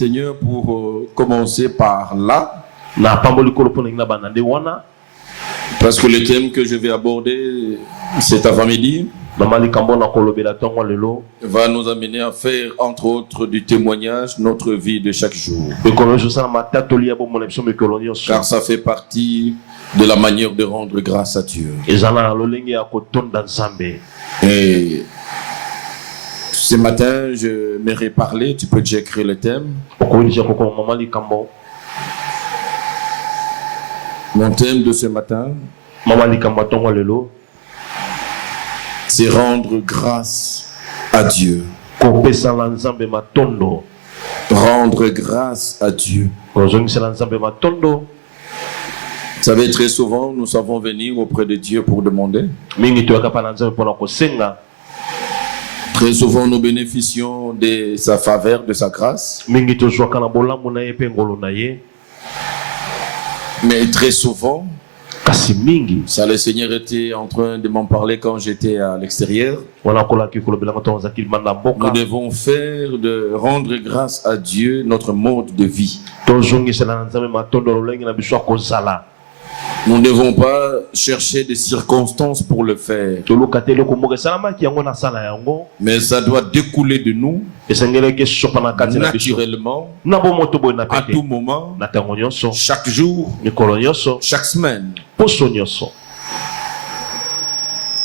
Seigneur pour commencer par là. Parce que le thème que je vais aborder cet après-midi va nous amener à faire, entre autres, du témoignage, notre vie de chaque jour. Car ça fait partie de la manière de rendre grâce à Dieu. Et ce matin, je m'aurais parlé, tu peux déjà écrire le thème. Mon thème de ce matin, c'est rendre grâce à Dieu. Rendre grâce à Dieu. Vous savez, très souvent, nous savons venir auprès de Dieu pour demander. Très souvent, nous bénéficions de sa faveur, de sa grâce. Mais très souvent, ça, le Seigneur était en train de m'en parler quand j'étais à l'extérieur. Nous devons faire de rendre grâce à Dieu notre mode de vie. Nous ne devons pas chercher des circonstances pour le faire. Mais ça doit découler de nous naturellement, à tout moment, chaque jour, chaque semaine.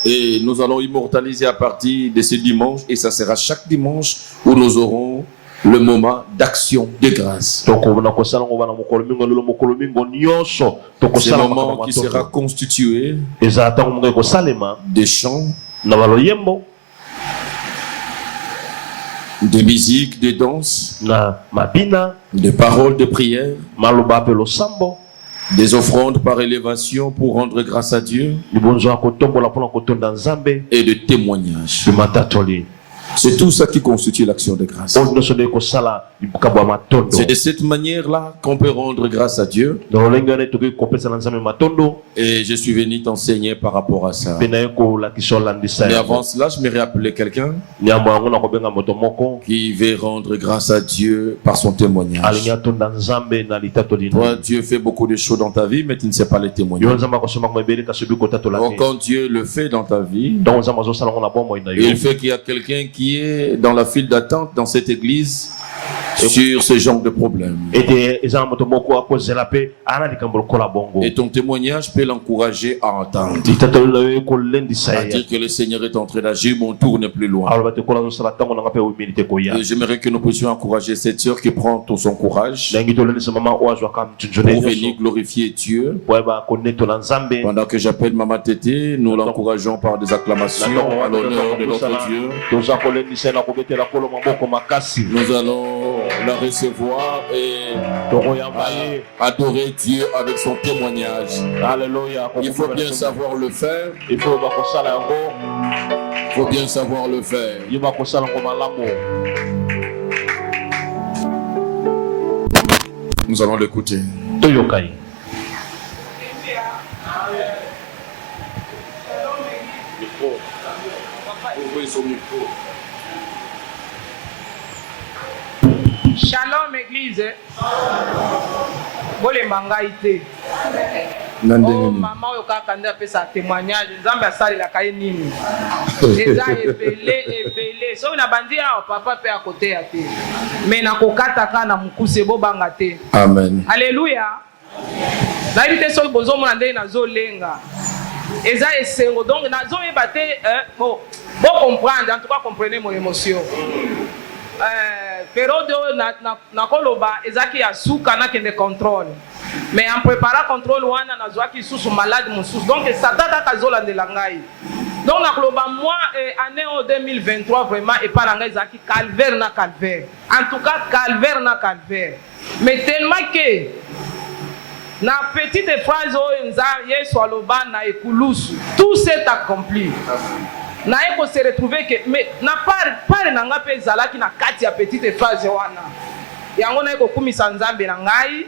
Et nous allons immortaliser à partir de ce dimanche, et ça sera chaque dimanche où nous aurons le moment d'action de grâce. C'est un moment qui sera constitué de chants, de musique, de danse, de paroles de prière, des offrandes par élévation pour rendre grâce à Dieu et de témoignages. C'est tout ça qui constitue l'action de grâce. C'est de cette manière-là qu'on peut rendre grâce à Dieu. Et je suis venu t'enseigner par rapport à ça. Mais avant cela, je me rappelais quelqu'un qui veut rendre grâce à Dieu par son témoignage. Toi, Dieu fait beaucoup de choses dans ta vie, mais tu ne sais pas les témoignages. Donc, quand Dieu le fait dans ta vie, il fait qu'il y a quelqu'un qui est dans la file d'attente dans cette église sur ce genre de problème. Et ton témoignage peut l'encourager à entendre. À dire que le Seigneur est en train d'agir, mon tour n'est plus loin. Et j'aimerais que nous puissions encourager cette sœur qui prend tout son courage pour venir glorifier Dieu. Pendant que j'appelle Maman Tété, nous l'encourageons par des acclamations à l'honneur de notre Dieu. Nous allons la recevoir et adorer Dieu avec son témoignage. Il faut bien savoir le faire. Il faut bien savoir le faire. Nous allons l'écouter. Shalom église. Bole mangaite. Oh maman oyo kaka nde apesa témoignage nzambe asalelaka ye nini eza ebele soki na bandi awa papa mpe akoteya te me nakokataka na mokuse bobanga te. Amen. Alléluia. nayebi te soki bozomona ndenge nazolenga eza esengo donc nazoyeba te bo comprendre en tout cas comprenez mon émotion. Période nakoloba ezaki ya suka nakende contrôle mais en préparant contrôle wana nazwaki susu malade mosusu donc satata kazolandela ngai donc nakoloba moi année 2023 vraiment epa na ngai ezaki calvaire na calvaire en tout cas calvaire na calvaire mais tellement que na petite phrase oyo nza Yesu aloba na ekulusu tout s'est accompli. Na eko se retrouver que mais na pare na nga pe zalaki na kati ya petite phase wana yango na eko kumisa nzambe na ngai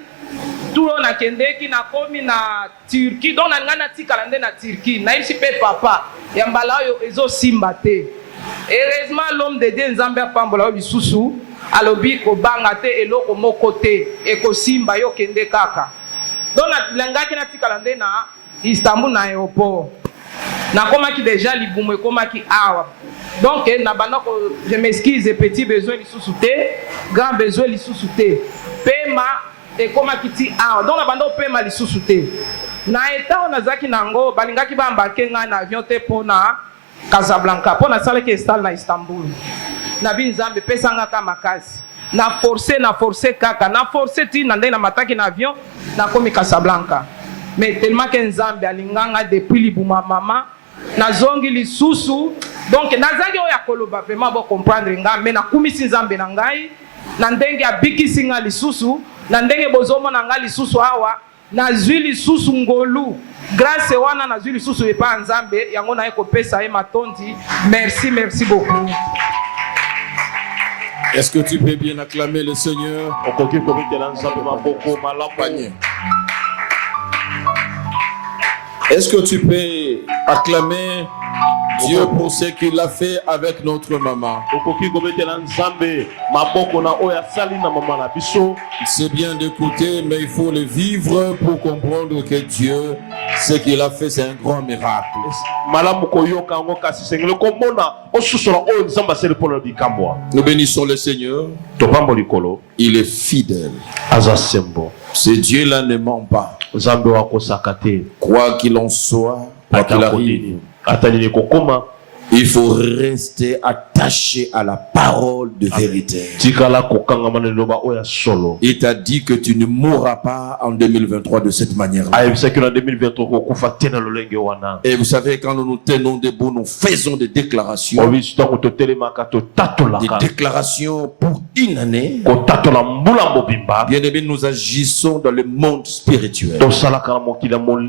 tulo na kendeki na komi na Turquie donc na ngana tikala nde na Turquie na isi pe papa ya mbala oyo ezo simba te heureusement l'homme de Dieu nzambe apambola lisusu alobi kobanga te eloko moko te ekosimba yo kende kaka. Donc nalingaki natikala nde na Istanbul na aéroport. Nakomaki déjà libumu ekomaki awa. Donc je m'excuse, petit besoin lisusu te, grand besoin lisusu te. Pema ekomaki ti awa. Donc nabanda pema lisusu te. Na eta onazaki nango balingaki ba embarquer nga na avion te pona Casablanca, pona salaki estal na Istanbul. Na bi nzambe pesa nga ka makasi. Na forcer kaka, na forcer ti na ndena mataki na avion na komi Casablanca. Mais tellement que nzambe alinganga depuis libuma mama na zongi lisusu. Donc nazangi oya koloba vraiment bo comprendre nga mais na kumisi nzambe na ngai na ndenge abikisi nga lisusu na ndenge bozomo na nga lisusu awa na zwi lisusu ngolu grâce wana na zwi lisusu epa nzambe yango na ekopesa e matondi. Merci beaucoup. Est-ce que tu peux bien acclamer le Seigneur? Est-ce que tu peux acclamer Dieu pour ce qu'il a fait avec notre maman? C'est bien d'écouter, mais il faut le vivre pour comprendre que Dieu, ce qu'il a fait, c'est un grand miracle. Nous bénissons le Seigneur. Il est fidèle. Ce Dieu-là ne ment pas. Quoi qu'il en soit, quoi qu'il arrive, il faut rester attaché à la parole de vérité. Il t'a dit que tu ne mourras pas en 2023 de cette manière-là. Et vous savez, quand nous nous tenons debout, nous faisons des déclarations. Des déclarations pour une année. Bien aimé, nous agissons dans le monde spirituel.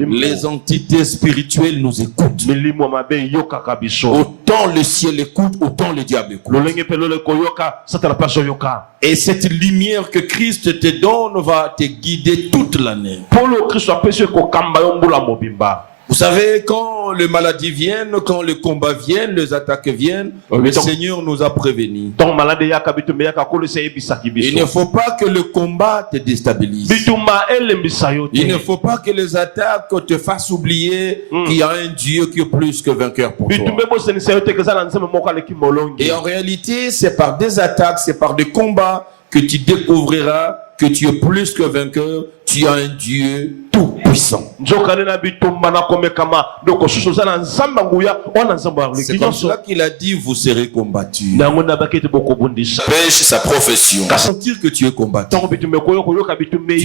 Les entités spirituelles nous écoutent. Autant le ciel écoute, autant le diable écoute. Et cette lumière que Christ te donne va te guider toute l'année. Vous savez, quand les maladies viennent, quand les combats viennent, les attaques viennent, le Seigneur nous a prévenus. Il ne faut pas que le combat te déstabilise. Il ne faut pas que les attaques te fassent oublier qu'il y a un Dieu qui est plus que vainqueur pour toi. Et en réalité, c'est par des attaques, c'est par des combats que tu découvriras que tu es plus que vainqueur, tu as un Dieu tout puissant. C'est comme cela qu'il a dit, vous serez combattus. Pêche sa profession. Tu vas sentir que tu es combattu. Tu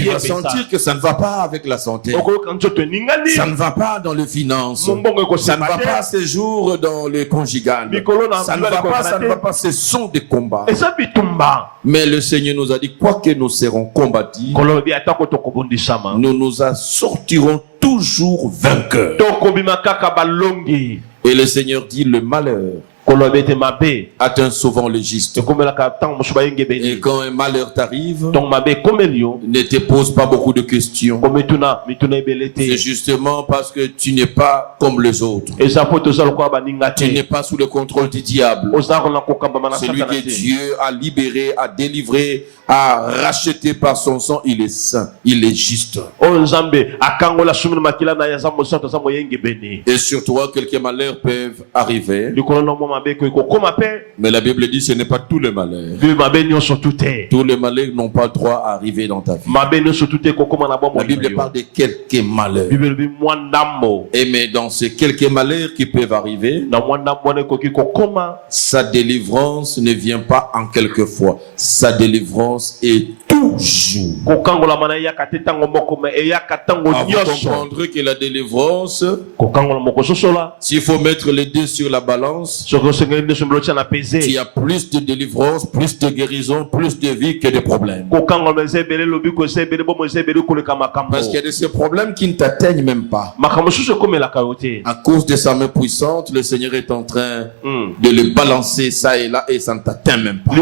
vas sentir que ça ne va pas avec la santé. Ça ne va pas dans les finances. Ça ne va pas ces jours dans les conjugales. Ça ne va pas, ça ne va pas. Ce sont des combats. Mais le Seigneur nous a dit, quoi que nous serons combattus, nous nous sortirons toujours vainqueurs. Et le Seigneur dit, le malheur atteint souvent le juste. Et quand un malheur t'arrive, ne te pose pas beaucoup de questions. C'est justement parce que tu n'es pas comme les autres. Tu n'es pas sous le contrôle du diable. Celui que Dieu a libéré, a délivré, a racheté par son sang, il est saint, il est juste. Et sur toi, quelques malheurs peuvent arriver. Mais la Bible dit ce n'est pas tous les malheurs. Tous les malheurs n'ont pas le droit à arriver dans ta vie. La Bible parle de quelques malheurs. Et mais dans ces quelques malheurs qui peuvent arriver, sa délivrance ne vient pas en quelques fois. Sa délivrance est toujours. Vous comprendrez que la délivrance, s'il faut mettre les deux sur la balance, tu as plus de délivrance, plus de guérison, plus de vie que de problèmes. Parce qu'il y a de ces problèmes qui ne t'atteignent même pas. À cause de sa main puissante, le Seigneur est en train de le balancer ça et là et ça ne t'atteint même pas.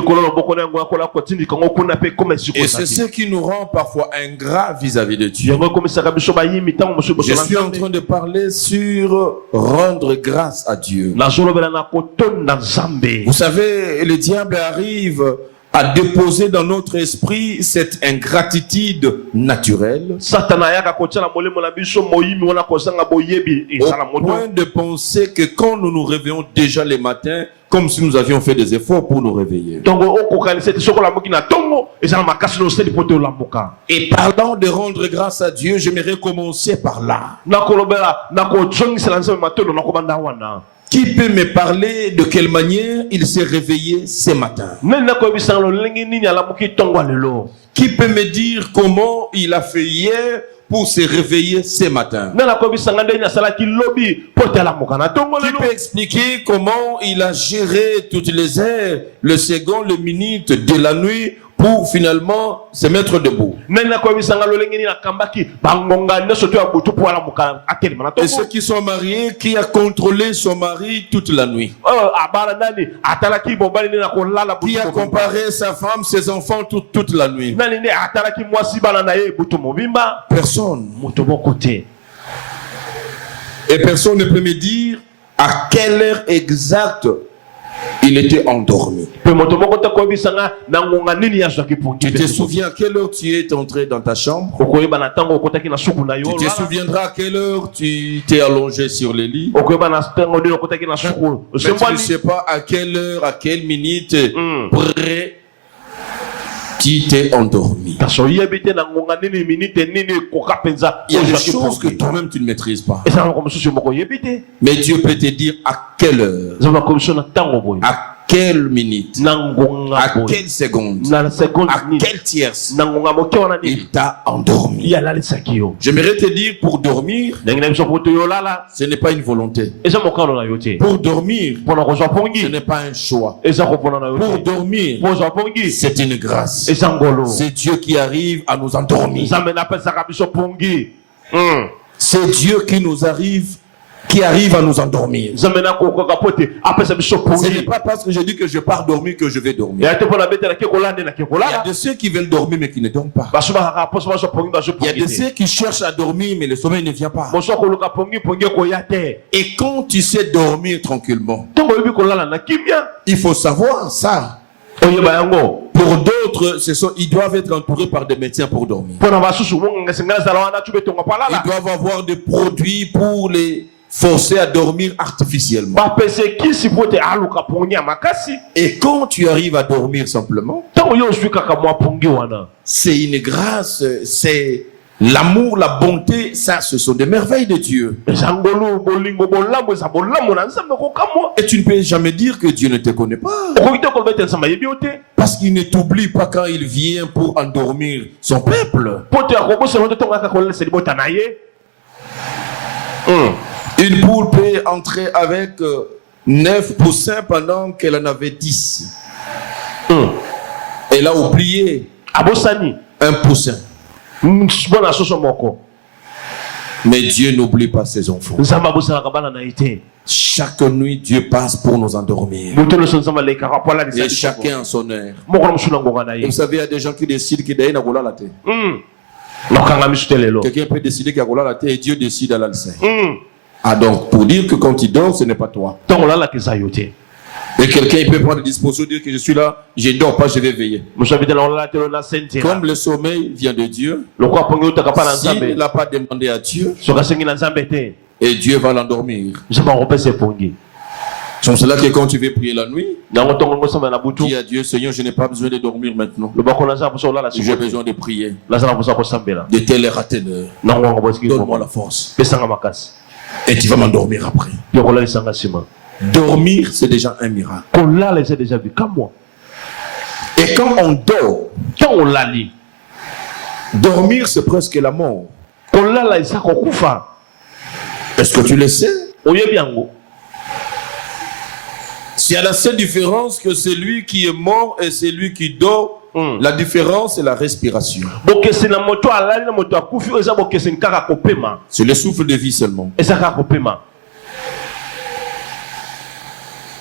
Et c'est ce qui nous rend parfois ingrats vis-à-vis de Dieu. Je suis en train de parler sur rendre grâce à Dieu. Vous savez, le diable arrive a déposé dans notre esprit cette ingratitude naturelle, au point de penser que quand nous nous réveillons déjà les matins, comme si nous avions fait des efforts pour nous réveiller. Et parlant de rendre grâce à Dieu, j'aimerais commencer par là. Qui peut me parler de quelle manière il s'est réveillé ce matin? Qui peut me dire comment il a fait hier pour se réveiller ce matin? Qui peut expliquer comment il a géré toutes les heures, le second, les minutes de la nuit pour finalement se mettre debout? Et ceux qui sont mariés, qui a contrôlé son mari toute la nuit? Qui a comparé sa femme, ses enfants toute la nuit? Personne. Et personne ne peut me dire à quelle heure exacte il était endormi. Tu te souviens à quelle heure tu es entré dans ta chambre? Tu te souviendras à quelle heure tu t'es allongé sur le lit? Mais tu ne sais pas à quelle heure, à quelle minute près tu t'es endormi. Il y a des choses que toi-même tu ne maîtrises pas. Mais Dieu peut te dire à quelle heure, à quelle minute, à quelle seconde, à quelle tierce il t'a endormi. J'aimerais te dire, pour dormir, ce n'est pas une volonté. Pour dormir, ce n'est pas un choix. Pour dormir, c'est une grâce. C'est Dieu qui arrive à nous endormir. C'est Dieu qui arrive à nous endormir. Ce n'est pas parce que je dis que je pars dormir que je vais dormir. Il y a de ceux qui veulent dormir mais qui ne dorment pas. Il y a de ceux qui cherchent à dormir mais le sommeil ne vient pas. Et quand tu sais dormir tranquillement, il faut savoir ça. Pour d'autres, ils doivent être entourés par des médecins pour dormir. Ils doivent avoir des produits pour les forcer à dormir artificiellement. Et quand tu arrives à dormir simplement, c'est une grâce, c'est l'amour, la bonté, ça ce sont des merveilles de Dieu. Et tu ne peux jamais dire que Dieu ne te connaît pas. Parce qu'il ne t'oublie pas quand il vient pour endormir son peuple. Une poule peut entrer avec 9 poussins pendant qu'elle en avait 10. Elle a oublié un poussin. Mais Dieu n'oublie pas ses enfants. Chaque nuit, Dieu passe pour nous endormir. Et chacun a son heure. Et vous savez, il y a des gens qui décident qu'il y a la tête. Quelqu'un peut décider qu'il y a la tête et Dieu décide à l'alcer. Ah donc, pour dire que quand tu dors, ce n'est pas toi. Et quelqu'un peut prendre des dispositions, dire que je suis là, je ne dors pas, je vais veiller. Comme le sommeil vient de Dieu, s'il n'a pas demandé à Dieu, et Dieu va l'endormir. C'est pour cela que quand tu veux prier la nuit, dis à Dieu, Seigneur, je n'ai pas besoin de dormir maintenant. J'ai besoin de prier. De telle heure à telle heure. Donne-moi la force. Et tu vas m'endormir après. Dormir, c'est déjà un miracle. Et quand on dort, dormir, c'est presque la mort. Est-ce que tu le sais? S'il y a la seule différence que celui qui est mort et celui qui dort, la différence c'est la respiration. C'est le souffle de vie seulement.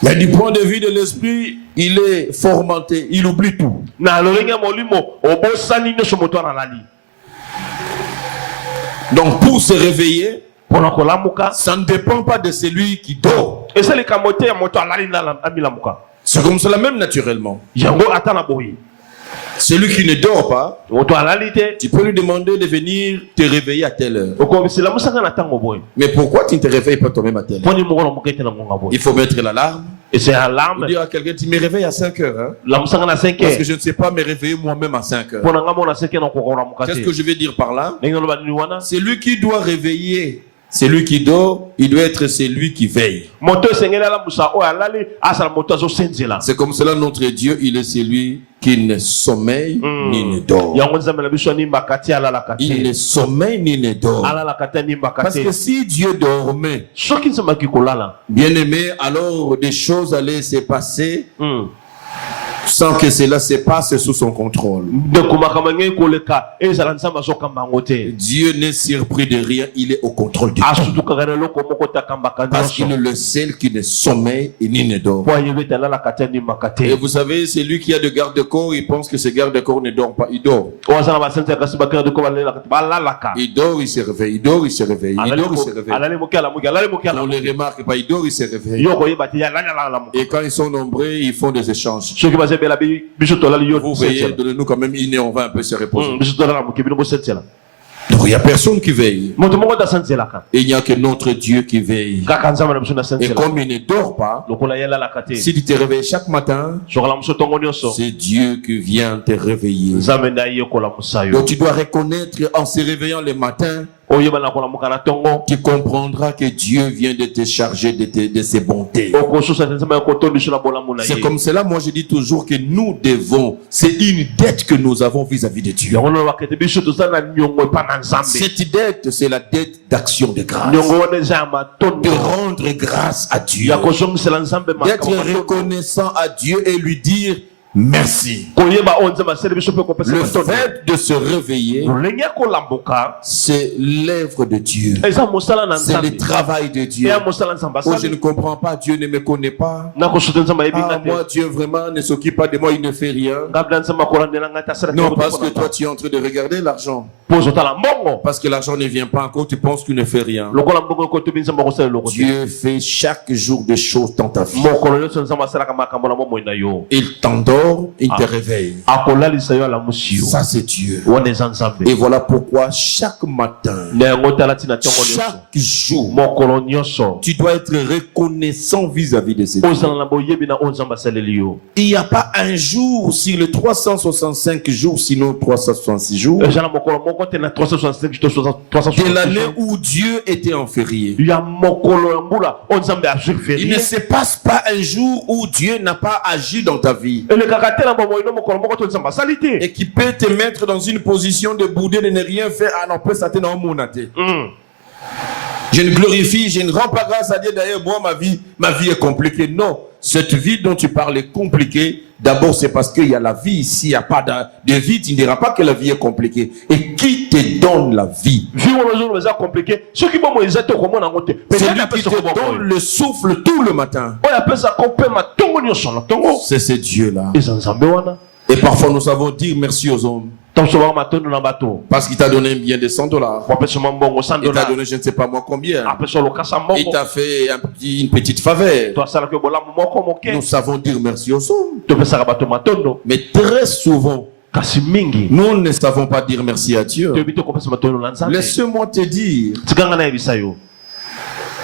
Mais du point de vue de l'esprit, il est formaté, il oublie tout. Donc pour se réveiller, ça ne dépend pas de celui qui dort. C'est comme cela même naturellement. Celui qui ne dort pas, tu peux lui demander de venir te réveiller à telle heure. Mais pourquoi tu ne te réveilles pas toi-même à telle heure? Il faut mettre l'alarme. Et c'est l'alarme. Dire à quelqu'un, tu me réveilles à 5 heures. Hein? Parce que je ne sais pas me réveiller moi-même à 5 heures. Qu'est-ce que je vais dire par là? C'est lui qui doit réveiller. C'est lui qui dort, il doit être celui qui veille. C'est comme cela notre Dieu, il est celui qui ne sommeille ni ne dort. Il ne sommeille ni ne dort. Parce que si Dieu dormait, bien aimé, alors des choses allaient se passer sans que cela se passe sous son contrôle. Dieu n'est surpris de rien, il est au contrôle de tout. Parce qu'il est le seul qui ne sommeille et ni ne dort. Et vous savez, c'est lui qui a de garde-corps, il pense que ce garde-corps ne dort pas, il dort. Il dort, il se réveille, il dort, il se réveille, il dort, il se réveille. On ne les remarque pas, il dort, il se réveille. Et quand ils sont nombreux, ils font des échanges. Vous voyez, donnez-nous quand même une heure, on va un peu se reposer. Donc il n'y a personne qui veille. Et il n'y a que notre Dieu qui veille. Et comme il ne dort pas, si tu te réveilles chaque matin, c'est Dieu qui vient te réveiller. Donc tu dois reconnaître en se réveillant le matin, tu comprendras que Dieu vient de te charger de ses bontés. C'est comme cela, moi je dis toujours que nous devons, c'est une dette que nous avons vis-à-vis de Dieu. Cette dette, c'est la dette d'action de grâce. De rendre grâce à Dieu. D'être reconnaissant à Dieu et lui dire merci. Le fait de se réveiller, c'est l'œuvre de Dieu. C'est le travail de Dieu. Oh, je ne comprends pas, Dieu ne me connaît pas. Ah, moi, Dieu vraiment ne s'occupe pas de moi, il ne fait rien. Non, parce que toi, tu es en train de regarder l'argent. Parce que l'argent ne vient pas encore, tu penses qu'il ne fait rien. Dieu fait chaque jour des choses dans ta vie. Il t'endort. Il te réveille. Ça c'est Dieu. Et voilà pourquoi chaque matin, chaque jour, tu dois être reconnaissant vis-à-vis de ces Dieu. Il n'y a pas un jour sur les 365 jours, sinon 366 jours, de l'année où Dieu était en férié. Il ne se passe pas un jour où Dieu n'a pas agi dans ta vie. Et qui peut te mettre dans une position de bouder, de ne rien faire. Ah non, ça te n'a pas. Je ne glorifie, je ne rends pas grâce à Dieu. D'ailleurs, moi, ma vie est compliquée. Non, cette vie dont tu parles est compliquée. D'abord, c'est parce qu'il y a la vie ici. Il n'y a pas de vie. Tu ne diras pas que la vie est compliquée. Et qui te donne la vie? C'est lui qui te donne le souffle tout le matin. C'est ce Dieu-là. Et parfois, nous savons dire merci aux hommes. Parce qu'il t'a donné bien de $100. Il t'a donné je ne sais pas moi combien. Il t'a fait une petite faveur. Nous savons dire merci aux hommes. Mais très souvent, nous ne savons pas dire merci à Dieu. Laisse-moi te dire,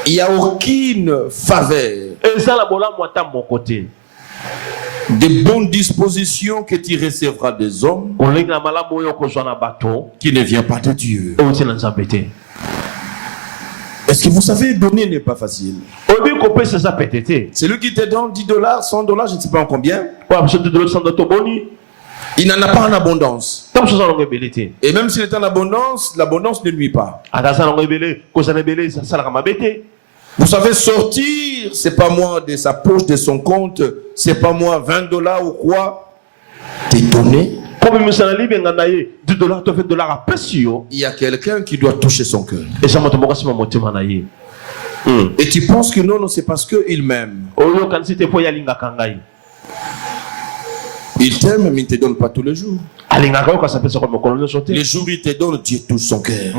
il n'y a aucune faveur de bonnes dispositions que tu recevras des hommes qui ne vient pas de Dieu. Est-ce que vous savez, donner n'est pas facile. Celui qui te donne $10, $100, je ne sais pas en combien, il n'en a pas en abondance. Et même s'il est en abondance, l'abondance ne nuit pas. Vous savez, sortir, c'est pas moi de sa poche, de son compte, c'est pas moi $20 ou quoi. T'es donné. Il y a quelqu'un qui doit toucher son cœur. Et tu penses que non, c'est parce qu'il m'aime. Il t'aime, mais il ne te donne pas tous les jours. Les jours il te donne, Dieu touche son cœur.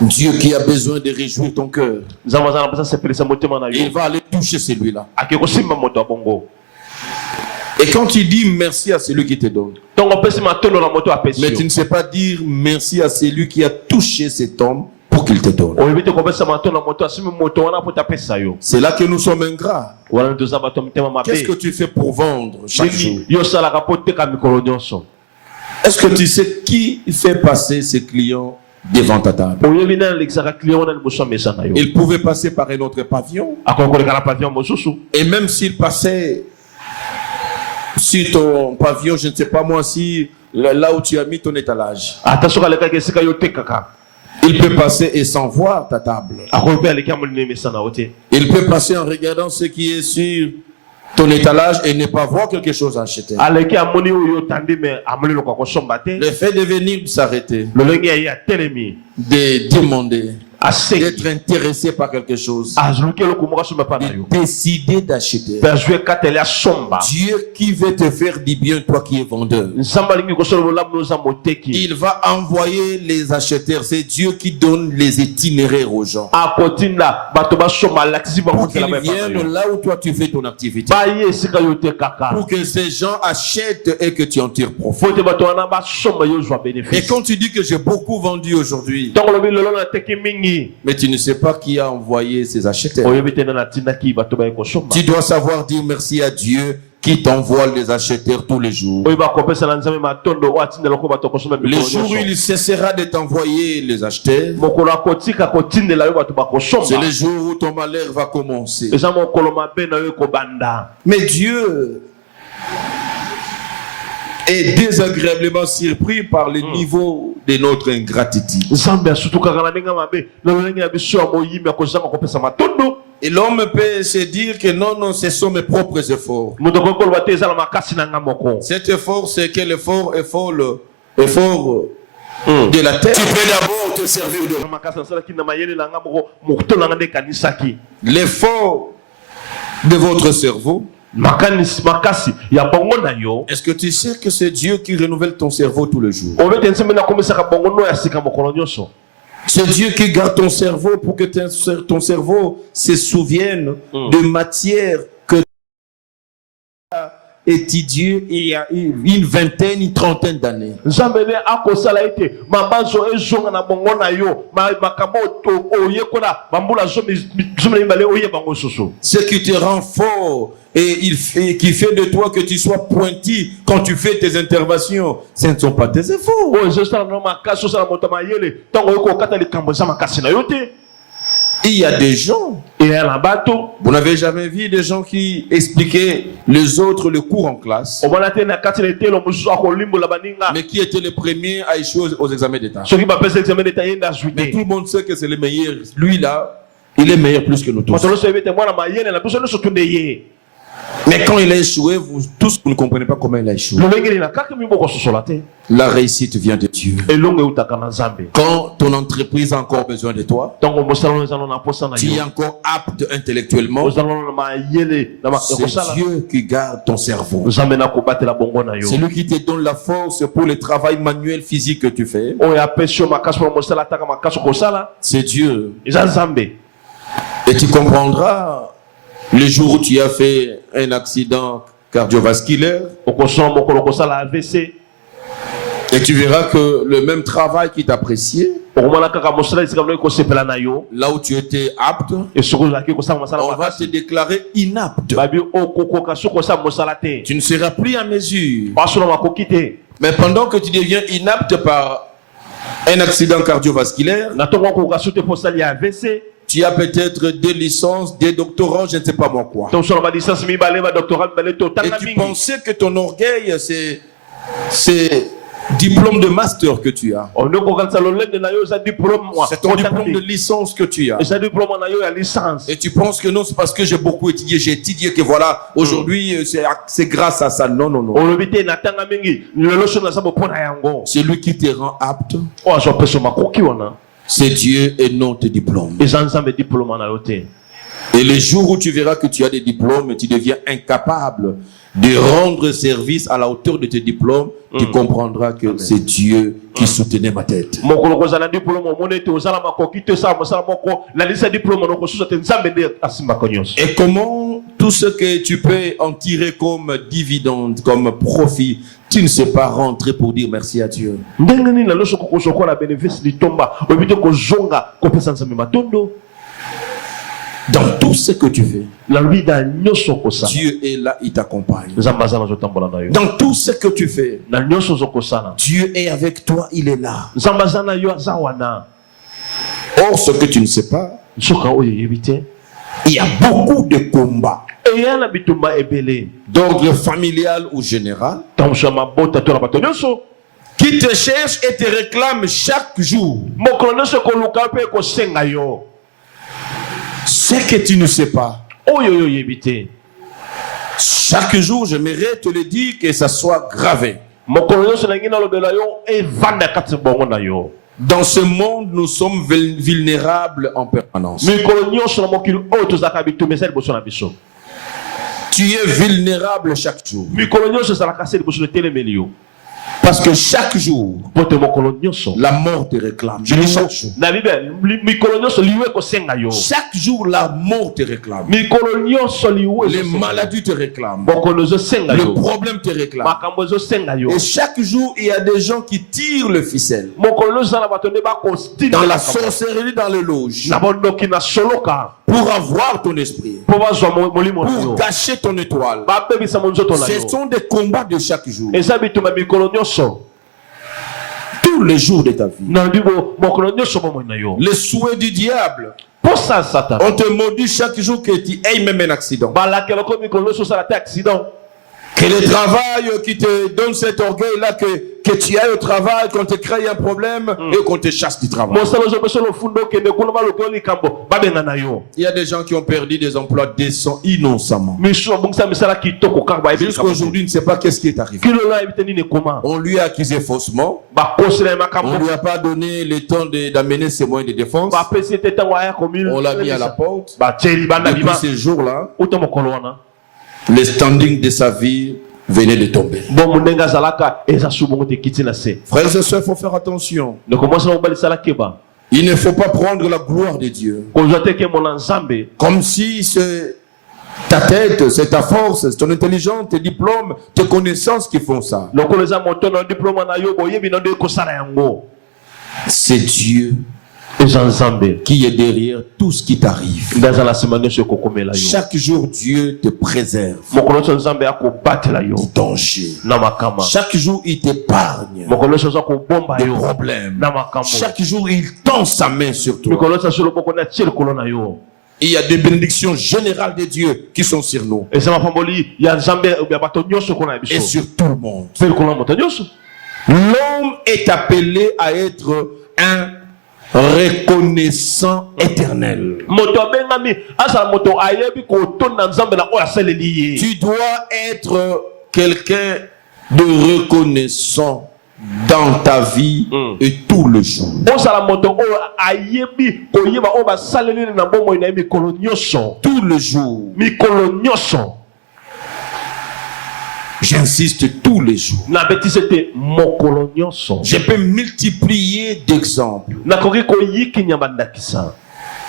Dieu qui a besoin de réjouir ton cœur, il va aller toucher celui-là. Et quand tu dis merci à celui qui te donne, mais tu ne sais pas dire merci à celui qui a touché cet homme pour qu'il te donne. C'est là que nous sommes ingrats. Qu'est-ce que tu fais pour vendre chaque jour? Est-ce que tu sais qui fait passer ses clients devant ta table? Il pouvait passer par un autre pavillon. Et même s'il passait sur ton pavillon, je ne sais pas moi, si là où tu as mis ton étalage, il peut passer et sans voir ta table. Il peut passer en regardant ce qui est sur ton étalage et ne pas voir quelque chose à acheter. Le fait de venir s'arrêter, de demander, d'être intéressé par quelque chose, de décider d'acheter. Dieu qui veut te faire du bien, toi qui es vendeur, il va envoyer les acheteurs. C'est Dieu qui donne les itinéraires aux gens pour qu'ils viennent là où toi tu fais ton activité, pour que ces gens achètent et que tu en tires profit. Et quand tu dis que j'ai beaucoup vendu aujourd'hui, mais tu ne sais pas qui a envoyé ces acheteurs. Tu dois savoir dire merci à Dieu qui t'envoie les acheteurs tous les jours. Les jours où il cessera de t'envoyer les acheteurs, c'est les jours où ton malheur va commencer. Mais Dieu est désagréablement surpris par le niveau de notre ingratitude. Et l'homme peut se dire que non, ce sont mes propres efforts. Cet effort, c'est quel effort? Effort de la terre. Tu peux d'abord te servir de l'effort de votre cerveau. Est-ce que tu sais que c'est Dieu qui renouvelle ton cerveau tous les jours? C'est Dieu qui garde ton cerveau pour que ton cerveau se souvienne de matière que tu as étudié il y a une vingtaine, une trentaine d'années. Ce qui te rend fort et qui fait de toi que tu sois pointu quand tu fais tes interventions, ce ne sont pas tes efforts. Il y a des gens, vous n'avez jamais vu des gens qui expliquaient les autres le cours en classe, mais qui étaient les premiers à échouer aux examens d'État. Mais tout le monde sait que c'est le meilleur. Lui là, il est meilleur plus que nous tous. Mais quand il a échoué, vous tous vous ne comprenez pas comment il a échoué. La réussite vient de Dieu. Quand ton entreprise a encore besoin de toi, tu es encore apte intellectuellement, c'est Dieu qui garde ton cerveau. C'est lui qui te donne la force pour le travail manuel physique que tu fais. C'est Dieu. Et tu comprendras le jour où tu as fait un accident cardiovasculaire, et tu verras que le même travail qui t'appréciait, là où tu étais apte, on va te déclarer inapte. Tu ne seras plus à mesure. Mais pendant que tu deviens inapte par un accident cardiovasculaire, tu as peut-être des licences, des doctorats, je ne sais pas moi quoi. Et tu pensais que ton orgueil, c'est diplôme de master que tu as. C'est ton diplôme de licence que tu as. Et tu penses que non, c'est parce que j'ai beaucoup étudié. J'ai étudié que voilà, aujourd'hui, c'est grâce à ça. Non, non, non. C'est lui qui te rend apte. C'est Dieu et non tes diplômes. Et le jour où tu verras que tu as des diplômes et tu deviens incapable de rendre service à la hauteur de tes diplômes, tu comprendras que c'est Dieu qui soutenait ma tête. Et comment tout ce que tu peux en tirer comme dividende, comme profit, tu ne sais pas rentrer pour dire merci à Dieu. Dans tout ce que tu fais, Dieu est là, il t'accompagne. Dans tout ce que tu fais, Dieu est avec toi, il est là. Or, ce que tu ne sais pas, il y a beaucoup de combats d'ordre familial ou général qui te cherchent et te réclament chaque jour. Ce que tu ne sais pas, chaque jour, j'aimerais te le dire que ça soit gravé. Dans ce monde, nous sommes vulnérables en permanence. Tu es vulnérable chaque jour. Parce que chaque jour, la mort te réclame. Je dis chaque jour. Chaque jour, la mort te réclame. Les maladies te réclament. Le problème te réclame. Et chaque jour, il y a des gens qui tirent le ficelle. Dans la sorcellerie, dans les loges. Pour avoir ton esprit. Pour cacher ton étoile. Ce sont des combats de chaque jour. Tous les jours de ta vie. Les souhaits du diable. On te maudit chaque jour que tu aies même un accident. Que le travail qui te donne cet orgueil-là, que tu ailles au travail, qu'on te crée un problème et qu'on te chasse du travail. Il y a des gens qui ont perdu des emplois décents innocemment. Jusqu'aujourd'hui, il ne sait pas qu'est-ce qui est arrivé. On lui a accusé faussement. On ne lui a pas donné le temps d'amener ses moyens de défense. On l'a mis à la porte. Depuis ces jours-là, le standing de sa vie venait de tomber. Frères et sœurs, il faut faire attention. Il ne faut pas prendre la gloire de Dieu comme si c'est ta tête, c'est ta force, c'est ton intelligence, tes diplômes, tes connaissances qui font ça. C'est Dieu qui est derrière tout ce qui t'arrive. Chaque jour, Dieu te préserve du danger. Chaque jour, il t'épargne des problèmes. Chaque jour, il tend sa main sur toi. Il y a des bénédictions générales de Dieu qui sont sur nous. Et sur tout le monde. L'homme est appelé à être un reconnaissant éternel. Tu dois être quelqu'un de reconnaissant dans ta vie et tout le jour. Tout le jour. J'insiste, tous les jours. Je peux multiplier d'exemples.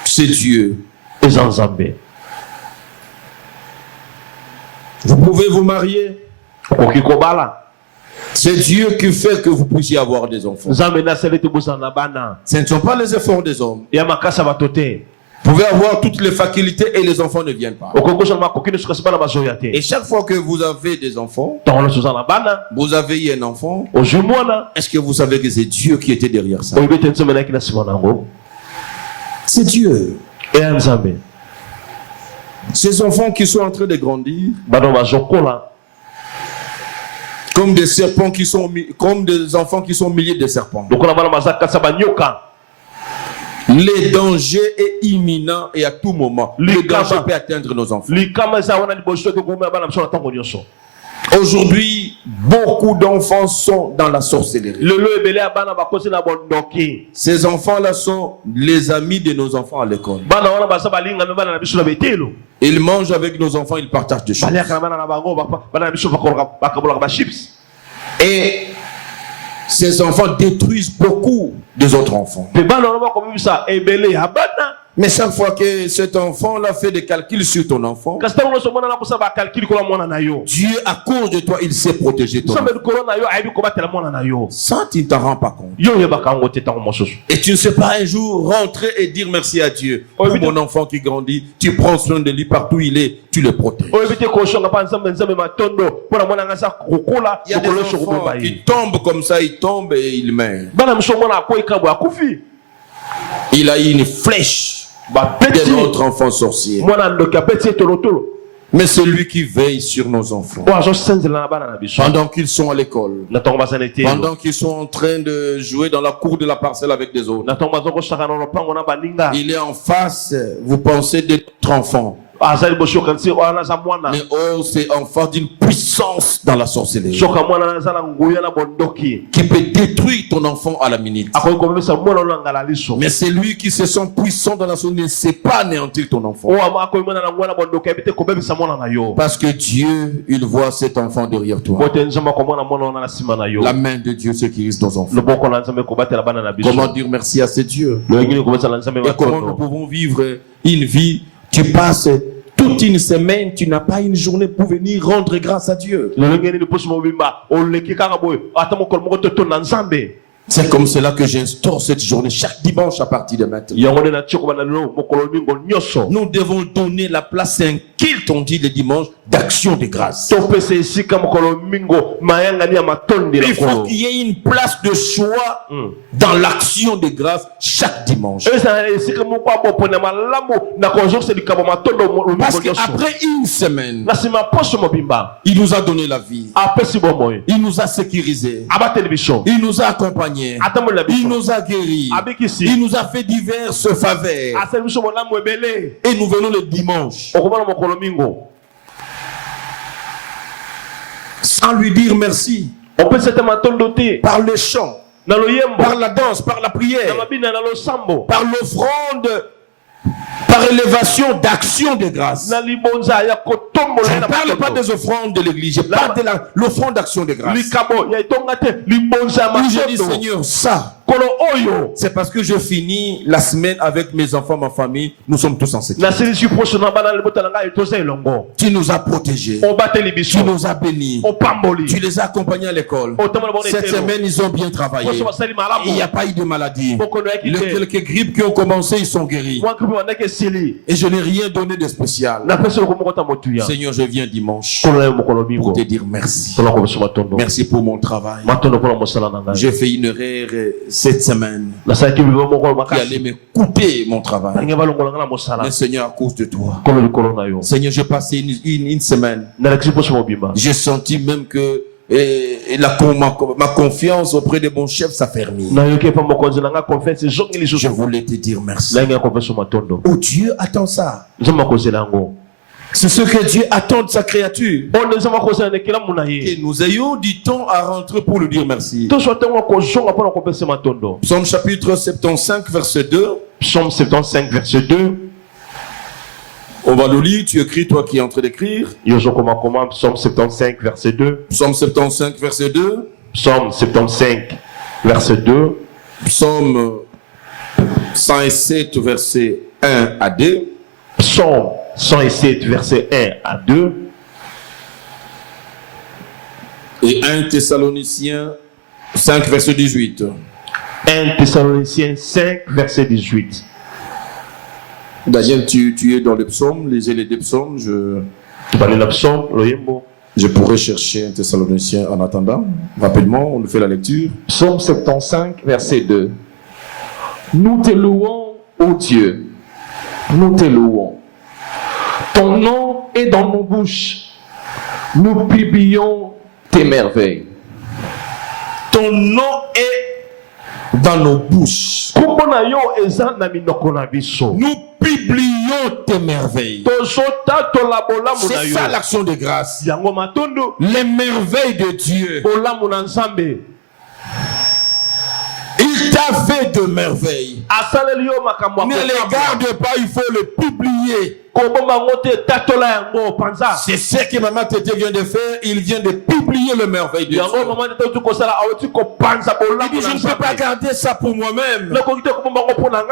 C'est Dieu. Vous pouvez vous marier. C'est Dieu qui fait que vous puissiez avoir des enfants. Ce ne sont pas les efforts des hommes. Vous pouvez avoir toutes les facultés et les enfants ne viennent pas. Et chaque fois que vous avez des enfants, vous avez eu un enfant, est-ce que vous savez que c'est Dieu qui était derrière ça? C'est Dieu. Ces enfants qui sont en train de grandir, comme des serpents qui sont, comme des enfants qui sont milliers de serpents. Le danger est imminent et à tout moment. Le danger peut atteindre nos enfants. Aujourd'hui, beaucoup d'enfants sont dans la sorcellerie. Ces enfants-là sont les amis de nos enfants à l'école. Ils mangent avec nos enfants, ils partagent des choses. Et ces enfants détruisent beaucoup des autres enfants. Mais chaque fois que cet enfant-là fait des calculs sur ton enfant, Dieu, à cause de toi, il sait protéger ton enfant. Ça, tu ne t'en rends pas compte. Et tu ne sais pas un jour rentrer et dire merci à Dieu pour mon enfant qui grandit. Tu prends soin de lui partout où il est, tu le protèges. Il y a des enfants qui tombent comme ça, ils tombent et ils meurent. Il a eu une flèche de notre enfant sorcier. Mais c'est lui qui veille sur nos enfants. Pendant qu'ils sont à l'école, pendant qu'ils sont en train de jouer dans la cour de la parcelle avec des autres, il est en face, vous pensez, de notre enfant. Mais oh, c'est enfant d'une puissance dans la sorcellerie qui peut détruire ton enfant à la minute. Mais c'est lui qui se sent puissant dans la sorcellerie, ne sait pas anéantir ton enfant. Parce que Dieu, il voit cet enfant derrière toi. La main de Dieu sécurise nos enfants. Comment dire merci à ce Dieu? Et comment nous pouvons vivre une vie? Tu passes toute une semaine, tu n'as pas une journée pour venir rendre grâce à Dieu. C'est comme cela que j'instaure cette journée chaque dimanche à partir de maintenant. Nous devons donner la place à un culte, on dit le dimanche, d'action de grâce. Il faut qu'il y ait une place de choix dans l'action de grâce chaque dimanche. Parce qu'après une semaine, il nous a donné la vie. Il nous a sécurisés. Il nous a accompagnés. Il nous a guéris. Il nous a fait diverses faveurs. Et nous venons le dimanche sans lui dire merci. Par le chant, par la danse, par la prière, par l'offrande, par élévation d'action de grâce. Je ne parle pas des offrandes de l'église, je parle de l'offrande d'action de grâce. Je dis Seigneur, ça, c'est parce que je finis la semaine avec mes enfants, ma famille, nous sommes tous en sécurité. Tu nous as protégés, tu nous as bénis, tu les as accompagnés à l'école. Cette semaine, ils ont bien travaillé. Il n'y a pas eu de maladie. Les quelques grippes qui ont commencé, ils sont guéris. Et je n'ai rien donné de spécial. Seigneur, je viens dimanche pour te dire merci. Merci pour mon travail. J'ai fait une erreur cette semaine qui allait me coûter mon travail. Mais Seigneur, à cause de toi, Seigneur, j'ai passé une semaine. J'ai senti même que ma confiance auprès de mon chef s'affermit. Je voulais te dire merci. Oh, Dieu attend ça. C'est ce que Dieu attend de sa créature. Que nous ayons du temps à rentrer pour lui dire merci. Psaume chapitre 75, verset 2. Psaume 75, verset 2. On va le lire, tu écris, toi qui es en train d'écrire. Psaume 75, verset 2. Psaume 75, verset 2. Psaume 75, verset 2. Psaume 107, verset 1 à 2. Psaume 107, verset 1 à 2. Et 1 Thessaloniciens 5, verset 18. 1 Thessaloniciens 5, verset 18. Daniel, tu es dans le psaume, lisez les deux psaumes. Je pourrais chercher un Thessaloniciens en attendant. Rapidement, on nous fait la lecture. Psaume 75, verset 2. Nous te louons, ô Dieu. Nous te louons. Ton nom est dans nos bouches. Nous publions tes merveilles. Ton nom est dans nos bouches. Nous publions tes merveilles. C'est ça l'action de grâce. Les merveilles de Dieu. Il t'a fait de merveilles. Ne les garde pas, il faut le publier. publier. C'est ce que Maman Tété vient de faire. Il vient de publier le merveille de Dieu. Il dit, je ne peux pas garder ça pour moi-même.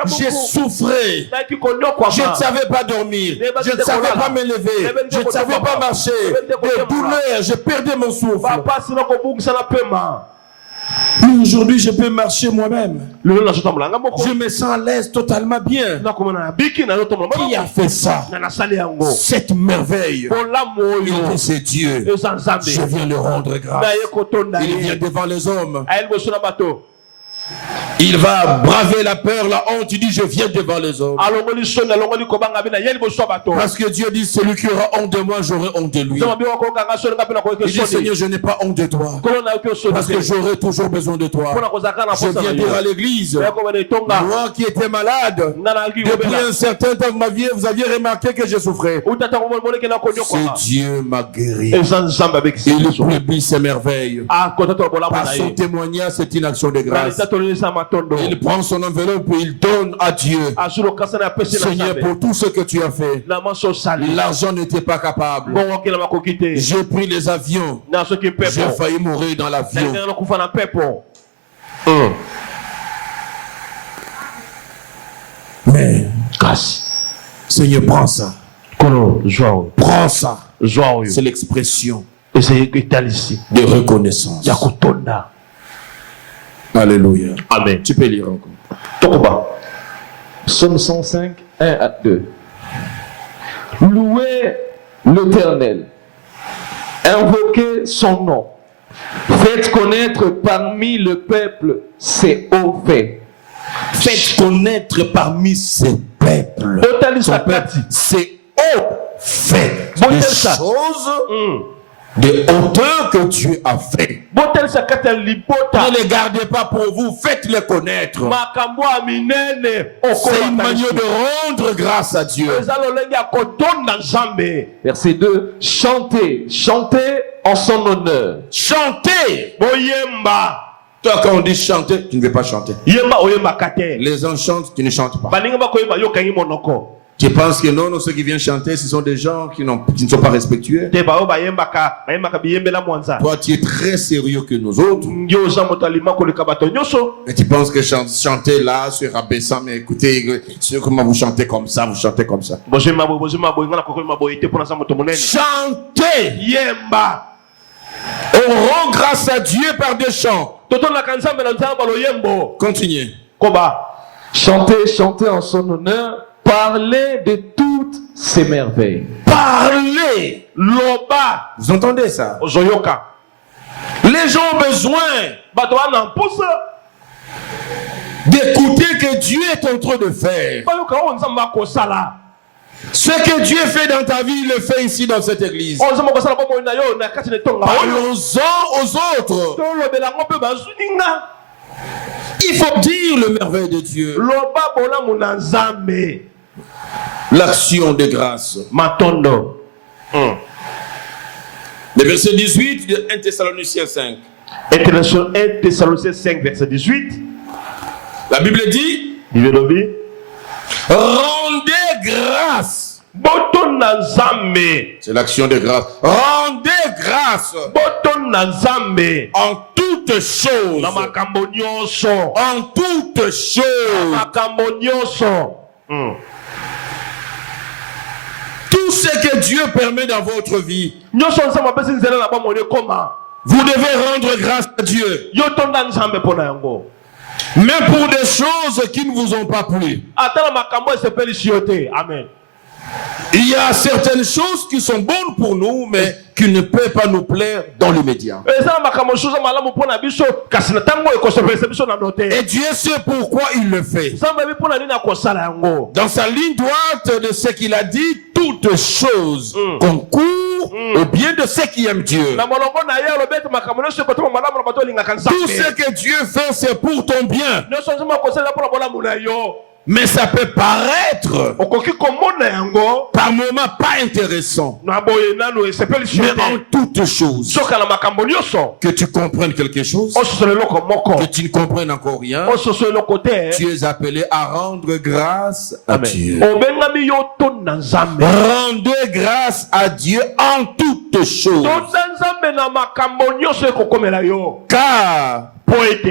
J'ai souffré. Je ne savais pas dormir. Je ne savais pas me lever. Je ne savais pas marcher. Des douleurs, je perdais mon souffle. Mais aujourd'hui, je peux marcher moi-même. Je me sens à l'aise totalement bien. Qui a fait ça? Cette merveille. C'est Dieu. Je viens le rendre grâce. Il vient devant les hommes. Il va braver la peur, la honte. Il dit, je viens devant les hommes. Parce que Dieu dit, celui qui aura honte de moi, j'aurai honte de lui. Il dit, Seigneur, je n'ai pas honte de toi. Parce que j'aurai toujours besoin de toi. Je viens dire à l'église, moi qui étais malade, depuis un certain temps de ma vie, vous aviez remarqué que je souffrais. C'est Dieu m'a guéri. Il publie ses merveilles. Par son témoignage, c'est une action de grâce. Il prend son enveloppe et il donne à Dieu. Seigneur, pour tout ce que tu as fait, l'argent n'était pas capable. J'ai pris les avions. J'ai failli mourir dans l'avion. Mais, Seigneur, prends ça. Prends ça. C'est l'expression de reconnaissance. Alléluia. Amen. Tu peux lire encore. Tokoba. Psaume 105, 1 à 2. Louez l'Éternel. Invoquez son nom. Faites connaître parmi le peuple ses hauts faits. Faites connaître parmi ces peuples ses hauts faits. Des choses de hauteur que Dieu a fait. Ne les gardez pas pour vous, faites-les connaître. C'est une manière de rendre grâce à Dieu. Verset 2. Chantez, chantez en son honneur. Chantez. Toi, quand on dit chanter, tu ne veux pas chanter. Les gens chantent, tu ne chantes pas. Tu penses que non, ceux qui viennent chanter, ce sont des gens qui ne sont pas respectueux. Toi, tu es très sérieux que nous autres. Et tu penses que chanter là, se rabaissant, mais écoutez, comment vous chantez comme ça, vous chantez comme ça. Chantez, yemba. On rend grâce à Dieu par des chants. Continuez. Chantez, chantez en son honneur. Parlez de toutes ces merveilles. Parlez. Loba. Vous entendez ça? Les gens ont besoin d'écouter que Dieu est en train de faire. Ce que Dieu fait dans ta vie, il le fait ici dans cette église. Parlons-en aux autres. Il faut dire le merveille de Dieu. L'action de grâce. Le verset 18 de 1 Thessaloniciens 5. 1 Thessaloniciens 5, verset 18. La Bible dit, rendez grâce. C'est l'action de grâce. Rendez grâce en toutes choses. En toutes choses. Tout ce que Dieu permet dans votre vie, vous devez rendre grâce à Dieu. Même pour des choses qui ne vous ont pas plu. Amen. Il y a certaines choses qui sont bonnes pour nous, mais qui ne peuvent pas nous plaire dans l'immédiat. Et Dieu sait pourquoi il le fait. Dans sa ligne droite de ce qu'il a dit, toutes choses concourent au bien de ceux qui aiment Dieu. Tout ce que Dieu fait, c'est pour ton bien. Mais ça peut paraître par moments pas intéressant. Mais en toute chose, que tu comprennes quelque chose, que tu ne comprennes encore rien, tu es appelé à rendre grâce à Dieu. Rendez grâce à Dieu en toutes choses. Car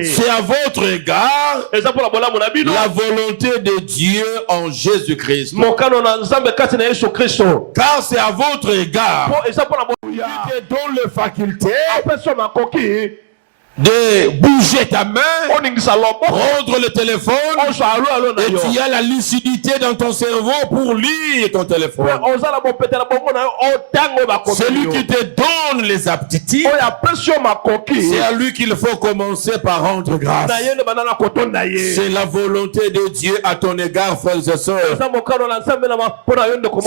c'est à votre égard la volonté de Dieu en Jésus-Christ. Car c'est à votre égard qui te donne la faculté de bouger ta main, prendre le téléphone, et tu as la lucidité dans ton cerveau pour lire ton téléphone. C'est lui qui te donne les aptitudes. C'est à lui qu'il faut commencer par rendre grâce. C'est la volonté de Dieu à ton égard, frères et sœurs.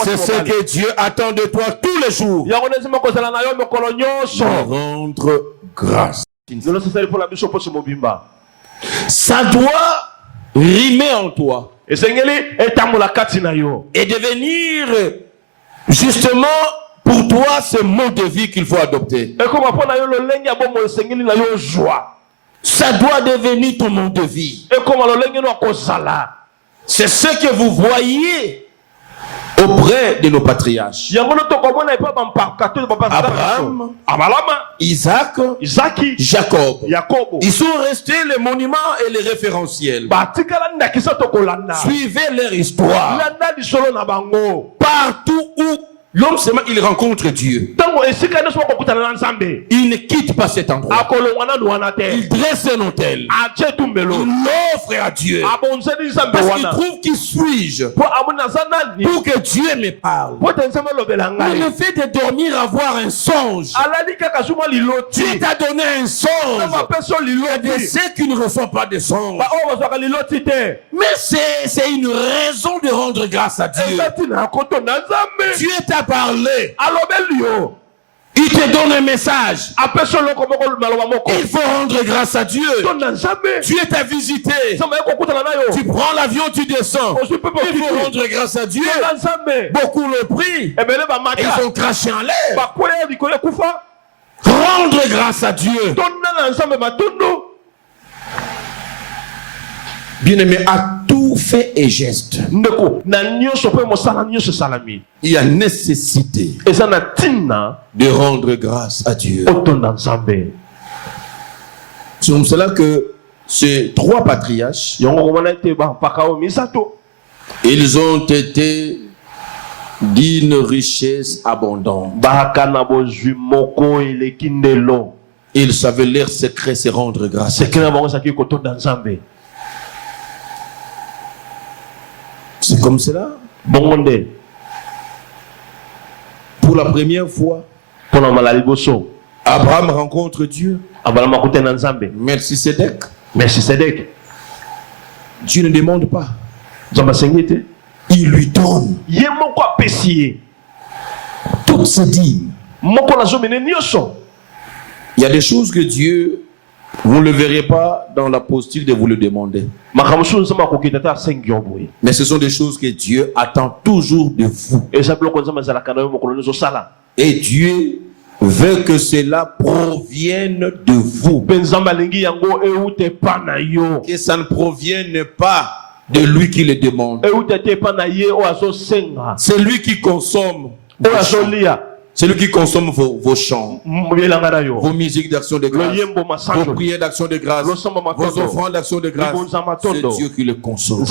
C'est ce que Dieu attend de toi tous les jours. De rendre grâce. Ça doit rimer en toi et devenir justement pour toi ce mode de vie qu'il faut adopter. Ça doit devenir ton mode de vie. C'est ce que vous voyez auprès de nos patriarches. Abraham, Isaac, Jacob. Ils sont restés les monuments et les référentiels. Suivez leur histoire. Partout où l'homme seulement il rencontre Dieu, il ne quitte pas cet endroit. Il dresse un autel. Il l'offre à Dieu. Parce qu'il trouve qui suis-je pour que Dieu me parle. Mais le fait de dormir, avoir un songe, Dieu t'a donné un songe. Il y a ceux qui ne reçoivent pas de songe. Mais c'est une raison de rendre grâce à Dieu. Dieu t'a parlé. Il te donne un message. Il faut rendre grâce à Dieu. Dieu t'a visité. Tu prends l'avion, tu descends. Il faut rendre grâce à Dieu. Beaucoup l'ont pris. Ils ont craché en l'air. Rendre grâce à Dieu. Bien-aimé, à tout fait et geste, il y a nécessité de rendre grâce à Dieu. C'est comme cela que ces trois patriarches, ils ont été d'une richesse abondante. Ils savaient leur secret, c'est rendre grâce à Dieu. C'est comme cela. Pour la première fois, Abraham rencontre Dieu. Melchisédek. Dieu ne demande pas. Il lui donne toutes ses dîmes. Il y a des choses que Dieu, vous ne le verrez pas dans la posture de vous le demander. Mais ce sont des choses que Dieu attend toujours de vous. Et Dieu veut que cela provienne de vous. Que ça ne provienne pas de lui qui le demande. C'est lui qui consomme. C'est lui qui consomme vos chants, vos musiques d'action de grâce, vos prières d'action de grâce, vos offrandes d'action de grâce. C'est Dieu qui le consomme.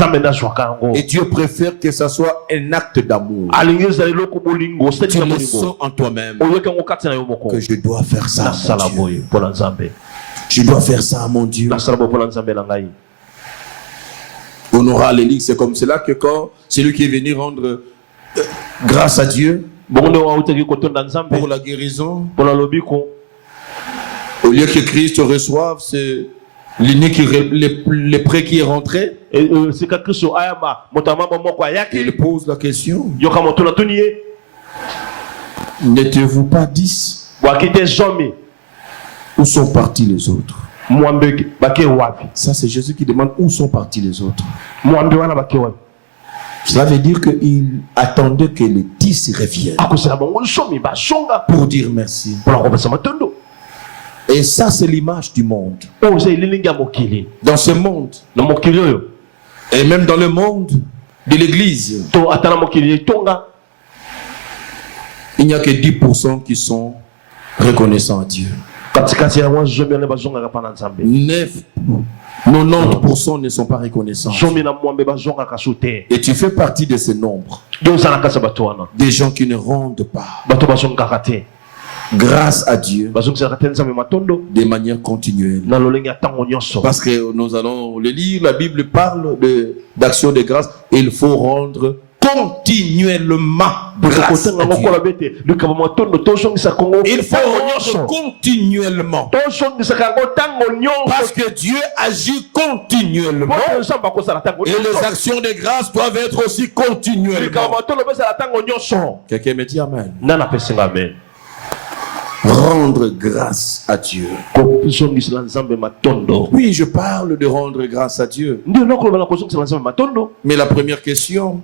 Et Dieu préfère que ça soit un acte d'amour. Tu le sens en toi-même que je dois faire ça à mon Dieu. Je dois faire ça à mon Dieu. On aura les ligues. C'est comme cela que quand c'est lui qui est venu rendre grâce à Dieu pour la guérison, au lieu que Christ reçoive, c'est l'unique le prêt qui est rentré. Il pose la question: n'êtes-vous pas 10? Où sont partis les autres? Ça, c'est Jésus qui demande où sont partis les autres. Cela veut dire qu'il attendait que les 10 reviennent pour dire merci. Et ça, c'est l'image du monde. Dans ce monde, et même dans le monde de l'église, il n'y a que 10% qui sont reconnaissants à Dieu. 90% ne sont pas reconnaissants. Et tu fais partie de ce nombre. Des gens qui ne rendent pas grâce à Dieu de manière continuelle. Parce que nous allons le lire, la Bible parle d'action de grâce. Il faut rendre continuellement grâce à Dieu. Il faut rendre continuellement. Parce que Dieu agit continuellement. Et les actions de grâce doivent être aussi continuellement. Quelqu'un me dit Amen. Rendre grâce à Dieu. Oui, je parle de rendre grâce à Dieu. Mais la première question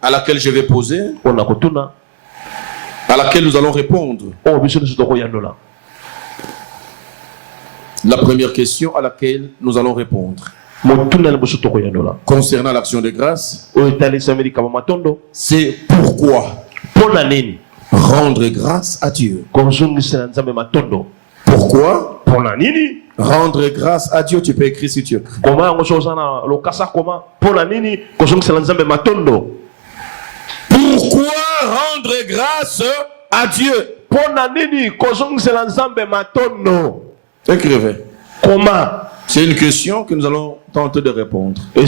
à laquelle je vais poser, à laquelle nous allons répondre, la première question à laquelle nous allons répondre concernant l'action de grâce, c'est pourquoi rendre grâce à Dieu. Pourquoi rendre grâce à Dieu? Tu peux écrire si tu veux. Pourquoi rendre grâce à Dieu? Écrivez. Comment? C'est une question que nous allons tenter de répondre. Et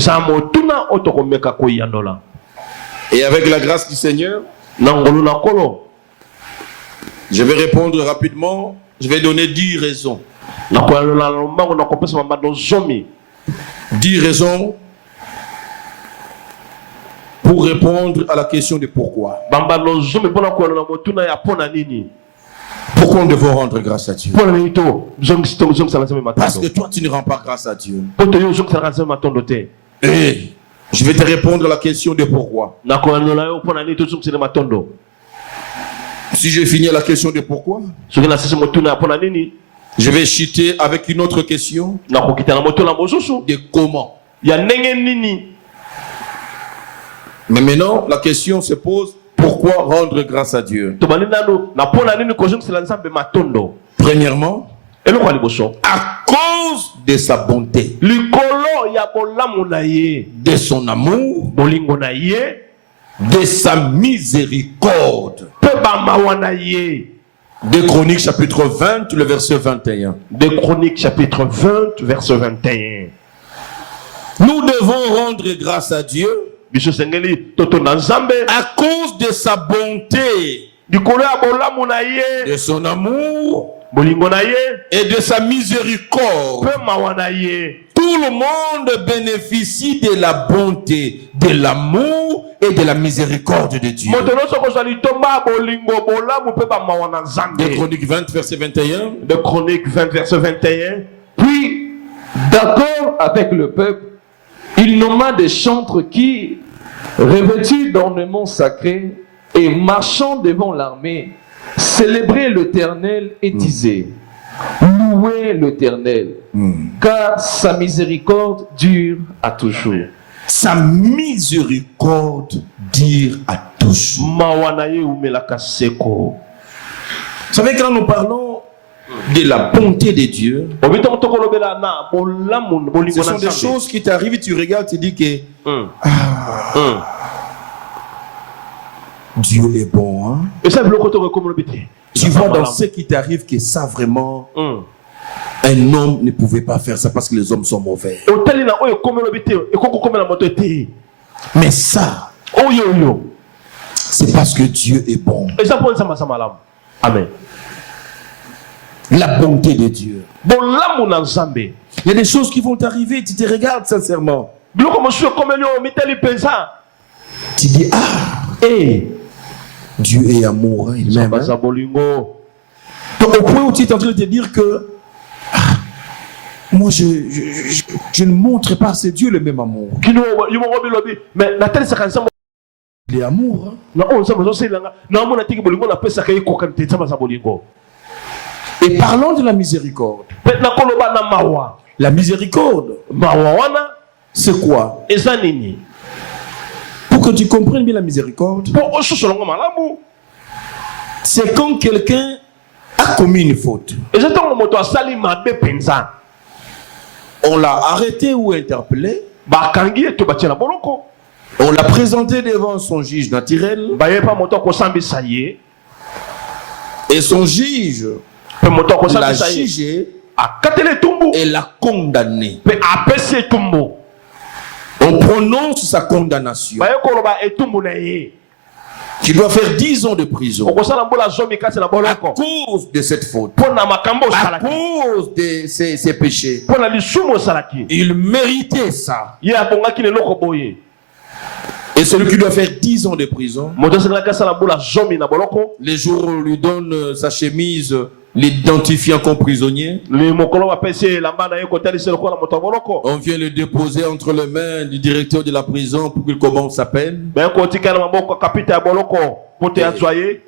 avec la grâce du Seigneur, je vais répondre rapidement. Je vais donner 10 raisons. 10 raisons pour répondre à la question de pourquoi. Pourquoi nous devons rendre grâce à Dieu? Parce que toi, tu ne rends pas grâce à Dieu. Et je vais te répondre à la question de pourquoi. Si j'ai fini la question de pourquoi, je vais chuter avec une autre question de comment. Mais maintenant, la question se pose, pourquoi rendre grâce à Dieu? Premièrement, à cause de sa bonté, de son amour, de sa miséricorde. 2 Chroniques chapitre 20, le verset 21. 2 Chroniques chapitre 20, verset 21. Nous devons rendre grâce à Dieu à cause de sa bonté, de son amour et de sa miséricorde. Tout le monde bénéficie de la bonté, de l'amour et de la miséricorde de Dieu. 2 Chroniques 20, verset 21. 2 Chroniques 20, verset 21. Puis, d'accord avec le peuple, il nomma des chantres qui, revêtus d'ornements sacrés et marchant devant l'armée, célébraient l'Éternel et disaient: louez l'Éternel, car sa miséricorde dure à toujours. Sa miséricorde dure à toujours. Vous savez, quand nous parlons de la bonté de Dieu, ce sont des choses qui t'arrivent et tu regardes, tu dis que Dieu est bon. Hein? Tu vois dans ce qui t'arrive que ça vraiment, un homme ne pouvait pas faire ça parce que les hommes sont mauvais. Mais ça, c'est parce que Dieu est bon. Amen. La bonté de Dieu. Il y a des choses qui vont t'arriver, tu te regardes sincèrement. Tu dis, Dieu est amour, il m'aime. Donc au point où tu es en train de te dire que Moi, je ne montre pas à ces dieux le même amour. Mais Il est amour. Et parlons de la miséricorde. La miséricorde, c'est quoi? Pour que tu comprennes bien la miséricorde, c'est quand quelqu'un a commis une faute. On l'a arrêté ou interpellé. On l'a présenté devant son juge naturel. Et son juge l'a jugé et l'a condamné. On prononce sa condamnation. Qui doit faire 10 ans de prison à cause de cette faute, à cause de ses péchés. Il méritait ça. Et celui qui doit faire 10 ans de prison, les jours où on lui donne sa chemise, l'identifiant comme prisonnier, on vient le déposer entre les mains du directeur de la prison pour qu'il commence sa peine.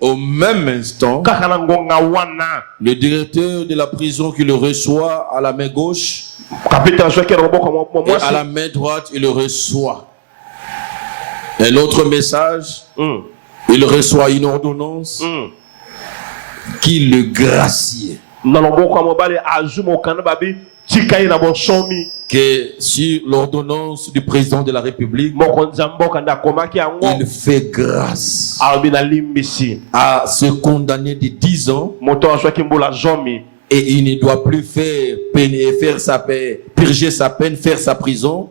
Au même instant, le directeur de la prison qui le reçoit à la main gauche et à la main droite, il le reçoit. Un autre message, il reçoit une ordonnance qui le gracie. Que sur l'ordonnance du président de la République, il fait grâce à ce condamné de 10 ans. Et il ne doit plus faire sa peine, purger sa peine, faire sa prison.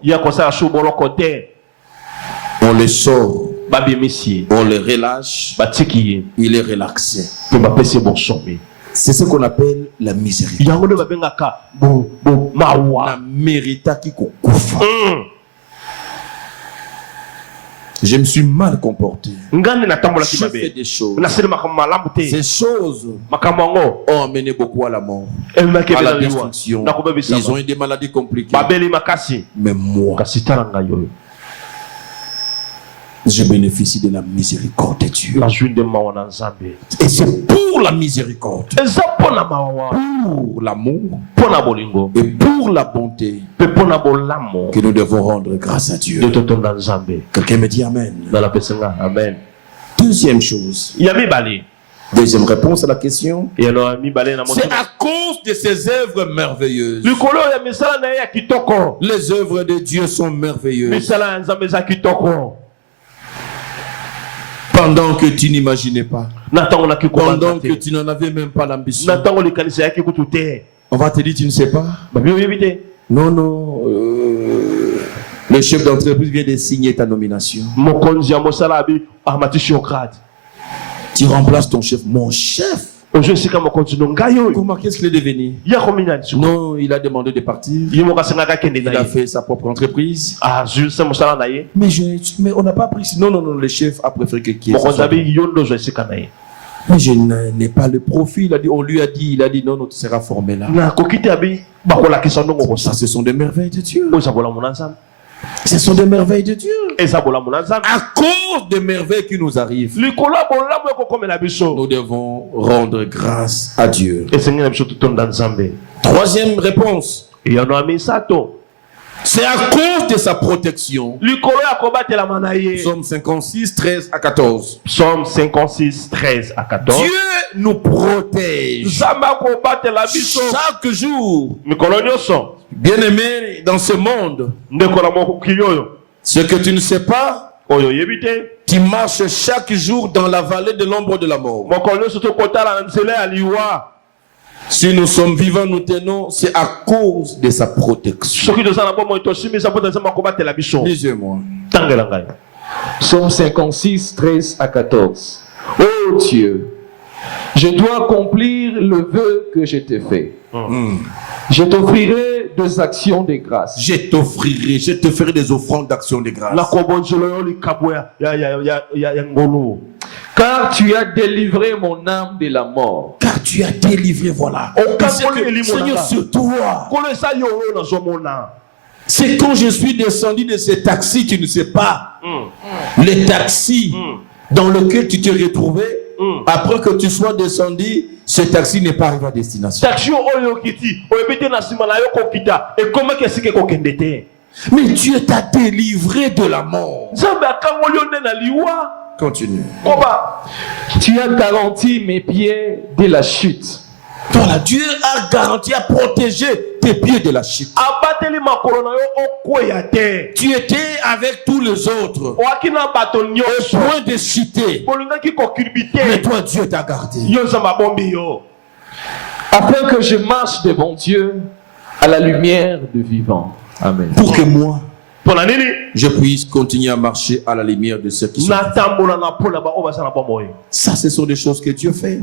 On le sort, on le relâche, il est relaxé. C'est ce qu'on appelle la miséricorde. La mérita qui koufa. Je me suis mal comporté. Je fais des choses. Ces choses ont amené beaucoup à la mort, à la destruction. Ils ont eu des maladies compliquées. Mais moi, je bénéficie de la miséricorde de Dieu. Et c'est pour la miséricorde, pour l'amour et pour la bonté que nous devons rendre grâce à Dieu. Quelqu'un me dit Amen. Deuxième chose. Deuxième réponse à la question. C'est à cause de ces œuvres merveilleuses. Les œuvres de Dieu sont merveilleuses. Pendant que tu n'imaginais pas. Pendant que tu n'en avais même pas l'ambition. On va te dire tu ne sais pas. Non, non. Le chef d'entreprise vient de signer ta nomination. Tu remplaces ton chef. Mon chef. Comment qu'est-ce qu'il est devenu? Non, il a demandé de partir. Il a fait sa propre entreprise. Mais on n'a pas pris. Non, non, non, le chef a préféré que qui est. Mais je n'ai pas le profil. On lui a dit, non, non, tu seras formé là. Ça, ce sont des merveilles de Dieu. Ce sont des merveilles de Dieu. À cause des merveilles qui nous arrivent, nous devons rendre grâce à Dieu. Troisième réponse. C'est à cause de sa protection. Psaume 56, 13 à 14. Psaume 56, 13 à 14. Dieu nous protège chaque jour. Bien-aimé dans ce monde, ce que tu ne sais pas, tu marches chaque jour dans la vallée de l'ombre de la mort. Si nous sommes vivants, nous tenons, c'est à cause de sa protection. Lisez-moi. Psaume 56, 13 à 14. Oh Dieu, je dois accomplir le vœu que je t'ai fait. Je t'offrirai des actions de grâce. Je te ferai des offrandes d'actions de grâce. Car tu as délivré mon âme de la mort. Car tu as délivré, voilà. Seigneur, sur toi. C'est quand je suis descendu de ce taxi, tu ne sais pas. Les taxis dans lequel tu t'es retrouvé, après que tu sois descendu, ce taxi n'est pas arrivé à destination. Mais Dieu t'a délivré de la mort. Continue. Tu as garanti mes pieds de la chute. Voilà, Dieu a garanti, a protégé tes pieds de la chute. Tu étais avec tous les autres au point de chuter. Mais toi, Dieu t'a gardé. Afin que je marche devant Dieu à la lumière du vivant. Amen. Pour que moi, je puisse continuer à marcher à la lumière de ceux qui sont. Ça, ce sont des choses que Dieu fait.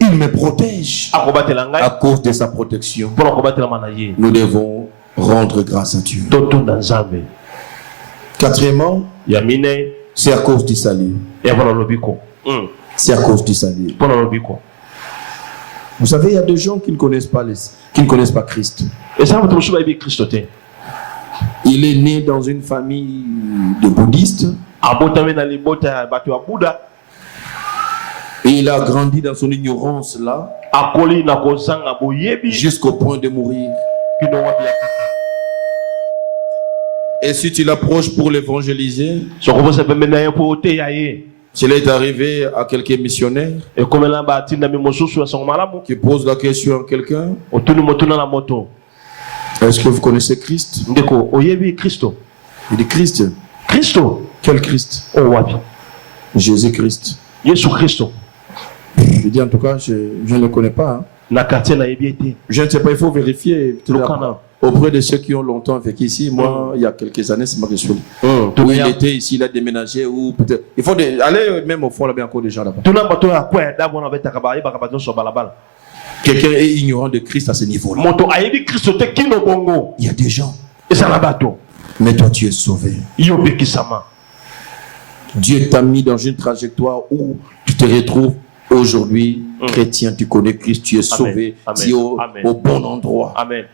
Il me protège. À cause de sa protection, nous devons rendre grâce à Dieu. Quatrièmement, c'est à cause du salut. C'est à cause du salut. Vous savez, il y a des gens qui ne connaissent pas Christ. Il est né dans une famille de bouddhistes. Et il a grandi dans son ignorance là, jusqu'au point de mourir. Et si tu l'approches pour l'évangéliser, s'il est arrivé à quelques missionnaires qui posent la question à quelqu'un, est-ce que vous connaissez Christ? Il dit Christ. Quel Christ? Jésus-Christ. Je dis en tout cas, je ne le connais pas. Hein. Je ne sais pas, il faut vérifier. Auprès de ceux qui ont longtemps vécu ici, moi, il y a quelques années, c'est moi qui suis là. Où il était ici, il a déménagé, ou peut-être. Il faut aller même au fond, là-bas, encore des gens là-bas. Quelqu'un est ignorant de Christ à ce niveau-là. Il y a des gens. Mais toi, tu es sauvé. Dieu t'a mis dans une trajectoire où tu te retrouves aujourd'hui chrétien, tu connais Christ, tu es sauvé, tu es au bon endroit. Amen.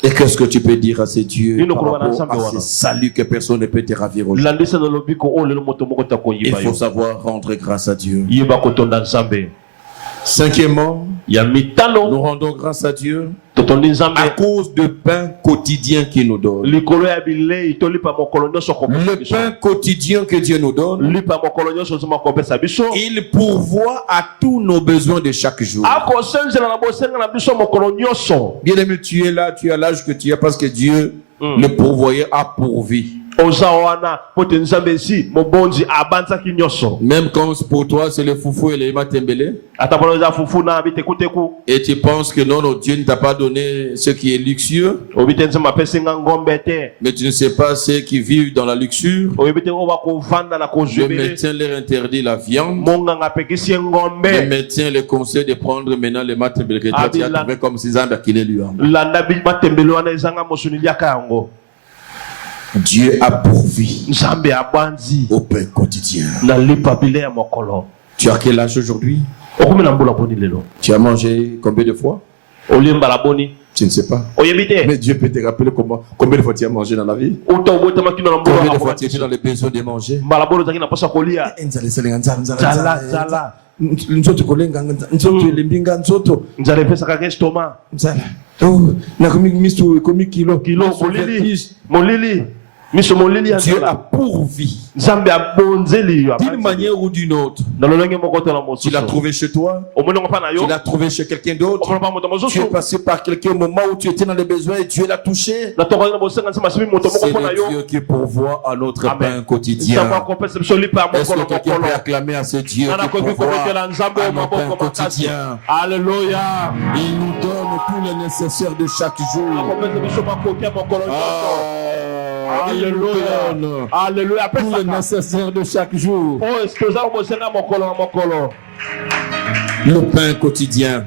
Et qu'est-ce que tu peux dire à ces dieux par rapport à ce salut que personne ne peut te ravir aujourd'hui? Il faut savoir rendre grâce à Dieu. Cinquièmement, nous rendons grâce à Dieu à cause du pain quotidien qu'il nous donne. Le pain quotidien que Dieu nous donne, il pourvoit à tous nos besoins de chaque jour. Bien aimé, tu es là, tu as l'âge que tu as parce que Dieu le pourvoyait à pourvu. Même quand pour toi c'est le foufou et le matembele, et tu penses que non, Dieu ne t'a pas donné ce qui est luxueux, mais tu ne sais pas ceux qui vivent dans la luxure. Le médecin leur interdit la viande. Le médecin les conseille de prendre maintenant le matembele que tu as trouvé comme si Zambia qu'il est lui. Dieu a pourvu au pain quotidien. Tu as quel âge aujourd'hui? Tu as mangé combien de fois? Tu ne sais pas. Mais Dieu peut te rappeler combien de fois tu as mangé dans la vie? Combien de fois tu étais dans le besoin de manger? Dieu a pourvu d'une manière ou d'une autre. Tu l'as trouvé chez toi, tu l'as trouvé chez quelqu'un d'autre, tu es passé par quelqu'un au moment où tu étais dans les besoins et Dieu l'a touché. C'est le Dieu qui pourvoit à notre pain quotidien. Est-ce que quelqu'un peut acclamer à ce Dieu qui pourvoit à notre pain quotidien? Alléluia. Il nous donne tout le nécessaire de chaque jour. Alléluia. Alléluia. Tout le nécessaire de chaque jour. Le pain quotidien.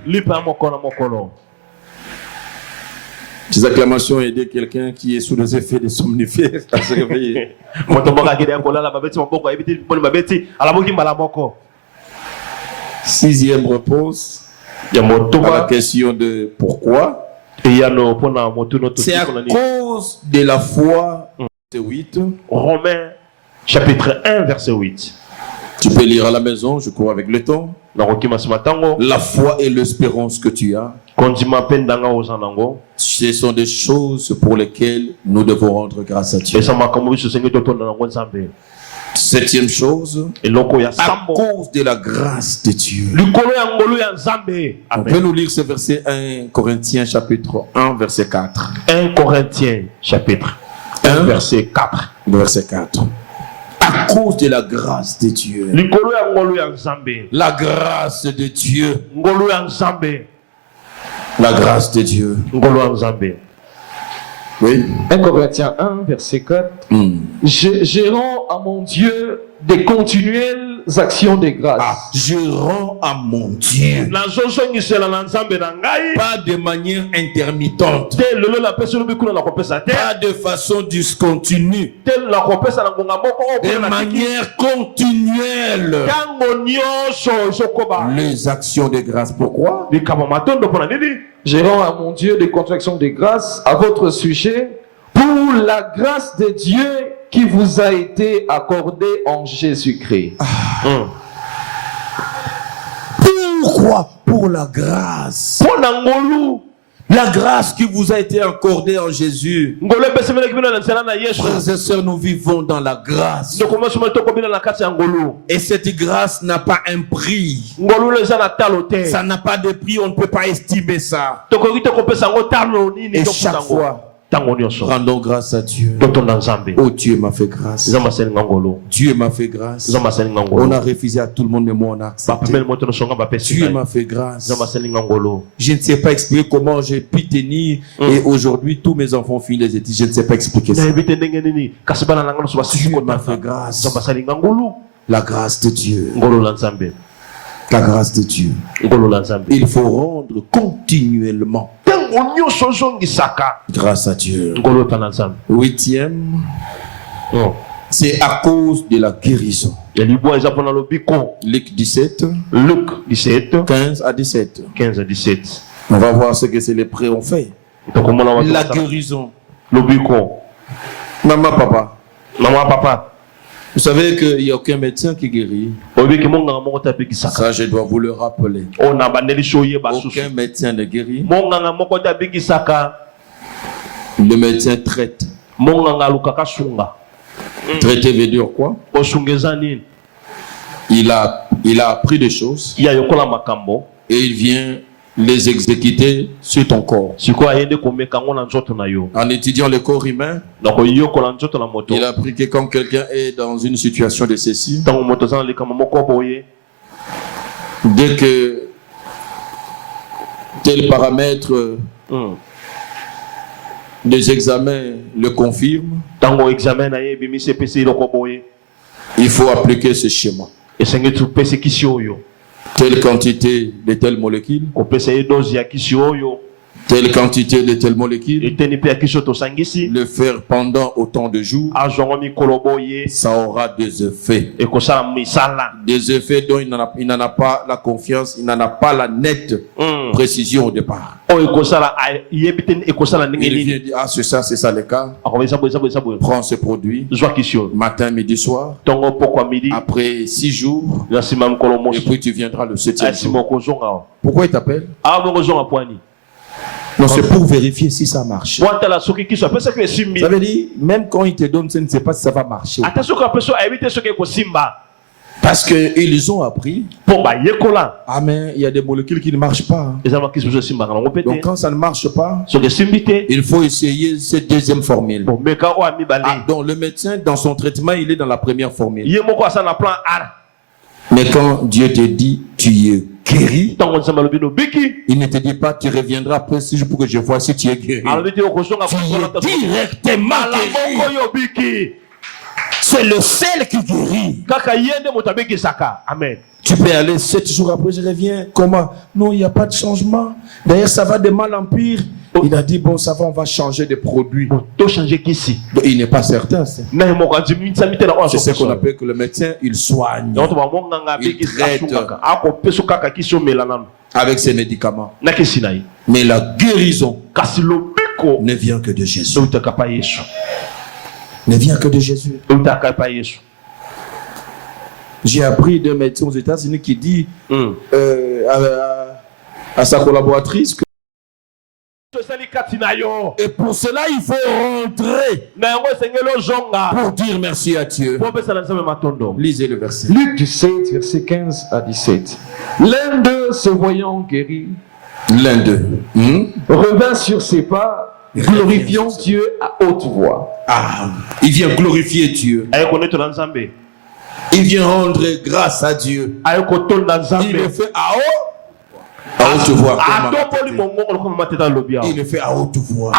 Ces acclamations ont aidé quelqu'un qui est sous les effets des somnifères à se réveiller. Sixième réponse à la question de pourquoi. C'est à cause de la foi. Verset 8. Romains chapitre 1 verset 8. Tu peux lire à la maison, je cours avec le temps. La foi et l'espérance que tu as, ce sont des choses pour lesquelles nous devons rendre grâce à Dieu. Septième chose, à cause de la grâce de Dieu. On peut nous lire ce verset 1 Corinthiens chapitre 1 verset 4. 1 Corinthiens chapitre 1 verset 4. Verset 4. À cause de la grâce de Dieu. La grâce de Dieu. La grâce de Dieu. Oui. 1 Corinthiens 1, verset 4. Je rends à mon Dieu des continuelles actions de grâce. Je rends à mon Dieu. Pas de manière intermittente. Pas de façon discontinue. De manière continuelle. Les actions de grâce. Pourquoi? Je rends à mon Dieu des contractions de grâce à votre sujet pour la grâce de Dieu qui vous a été accordée en Jésus-Christ. Pourquoi? Pour la grâce. La grâce qui vous a été accordée en Jésus. Frères et sœurs, nous vivons dans la grâce. Et cette grâce n'a pas un prix. Ça n'a pas de prix, on ne peut pas estimer ça. Et chaque fois, rendons grâce à Dieu. Oh, Dieu m'a fait grâce. Dieu m'a fait grâce. On a refusé à tout le monde, mais moi on a accepté. Dieu m'a fait grâce. Je ne sais pas expliquer comment j'ai pu tenir et aujourd'hui tous mes enfants finissent les études. Je ne sais pas expliquer ça. Dieu m'a fait grâce. La grâce de Dieu. La grâce de Dieu. Il faut rendre continuellement grâce à Dieu. Huitième, c'est à cause de la guérison. Luc 17, 15 à 17. On va voir ce que c'est les prêts ont fait. La guérison. Maman, papa. Vous savez qu'il n'y a aucun médecin qui guérit. Ça, je dois vous le rappeler. Aucun médecin ne guérit. Le médecin traite. Traiter veut dire quoi? Il a appris des choses et il vient les exécuter sur ton corps. En étudiant le corps humain, il a appris que quand quelqu'un est dans une situation de ceci, dès que tel paramètre des examens le confirme, il faut appliquer ce schéma. Telle quantité de telle molécule, telle quantité de telle molécule, le faire pendant autant de jours, ça aura des effets. Des effets dont il n'en a pas la confiance, il n'en a pas la nette précision au départ. Il vient dire, ah c'est ça le cas. Prends ce produit, matin, midi, soir. Après 6 jours, et puis tu viendras le 7e jour. Pourquoi il t'appelle? Non, c'est pour vérifier si ça marche. Ça veut dire, même quand il te donne, tu ne sais pas si ça va marcher. Parce qu'ils ont appris. Ah, mais il y a des molécules qui ne marchent pas. Donc quand ça ne marche pas, il faut essayer cette deuxième formule. Donc le médecin, dans son traitement, il est dans la première formule. Mais quand Dieu te dit, tu es guéri, il ne te dit pas, tu reviendras après 6 jours pour que je vois si tu es guéri. Tu es directement guéri. C'est le seul qui guérit. Amen. Tu peux aller 7 jours après, je reviens. Comment? Non, il n'y a pas de changement. D'ailleurs, ça va de mal en pire. Il a dit, bon, ça va, on va changer de produit. Il n'est pas certain. C'est ce qu'on appelle que le médecin, il soigne. Il traite avec ses médicaments. Mais la guérison ne vient que de Jésus. Ne vient que de Jésus. J'ai appris d'un médecin aux États-Unis qui dit à sa collaboratrice que et pour cela, il faut rentrer pour dire merci à Dieu. Lisez le verset. Luc 17, verset 15 à 17. L'un d'eux, se voyant guéri, revint sur ses pas, glorifiant Dieu à haute voix. Il vient glorifier Dieu. Il vient rendre grâce à Dieu. Il le fait à haute voix. Il le fait à haute voix.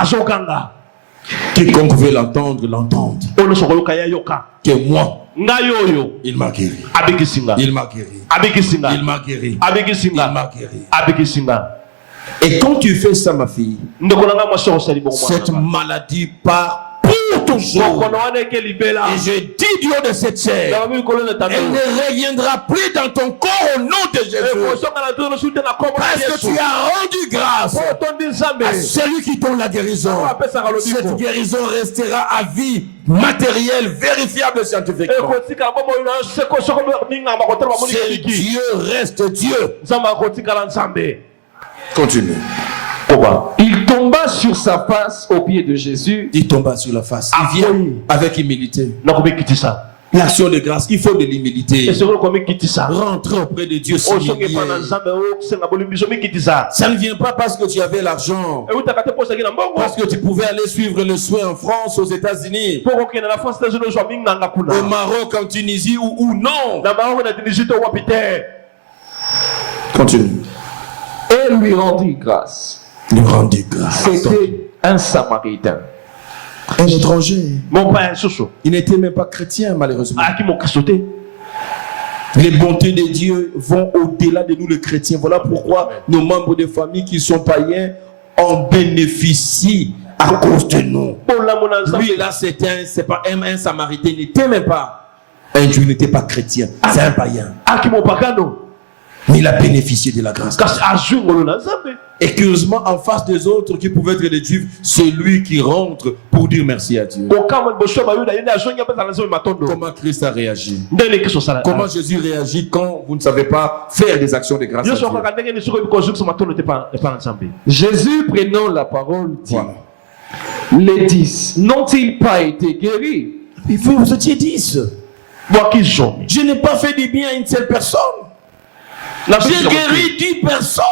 Quiconque veut l'entendre, l'entende. Que moi, il m'a guéri. Il m'a guéri. Il m'a guéri. Il m'a guéri. Et quand tu fais ça, ma fille, cette maladie part pour toujours. Et je dis Dieu de cette chair, elle ne reviendra plus dans ton corps au nom de Jésus. Parce que tu as rendu grâce à celui qui donne la guérison. Cette guérison restera à vie, matérielle, vérifiable scientifiquement. C'est Dieu reste Dieu. Continue. Il tomba sur sa face aux pieds de Jésus. Il tomba sur la face. Il vient avec humilité. L'action de grâce, il faut de l'humilité. Rentrer auprès de Dieu. Ça ne vient pas parce que tu avais l'argent, parce que tu pouvais aller suivre le soin en France, aux États-Unis, au Maroc, en Tunisie ou non. Continue. Et lui rendit grâce. C'était un Samaritain. Un étranger. Il n'était même pas chrétien, malheureusement. Les bontés de Dieu vont au-delà de nous, les chrétiens. Voilà pourquoi nos membres de famille qui sont païens en bénéficient à cause de nous. Lui, là, c'est pas un Samaritain. Il n'était même pas un Dieu, il n'était pas chrétien. C'est un païen. Mais il a bénéficié de la grâce. Et curieusement, en face des autres qui pouvaient être des Juifs, c'est lui qui rentre pour dire merci à Dieu. Comment Christ a réagi? Comment Jésus réagit quand vous ne savez pas faire des actions de grâce à Dieu? Jésus, prenant la parole, dit, les 10 n'ont-ils pas été guéris? Vous étiez 10. Je n'ai pas fait du bien à une seule personne. J'ai guéri 10 personnes.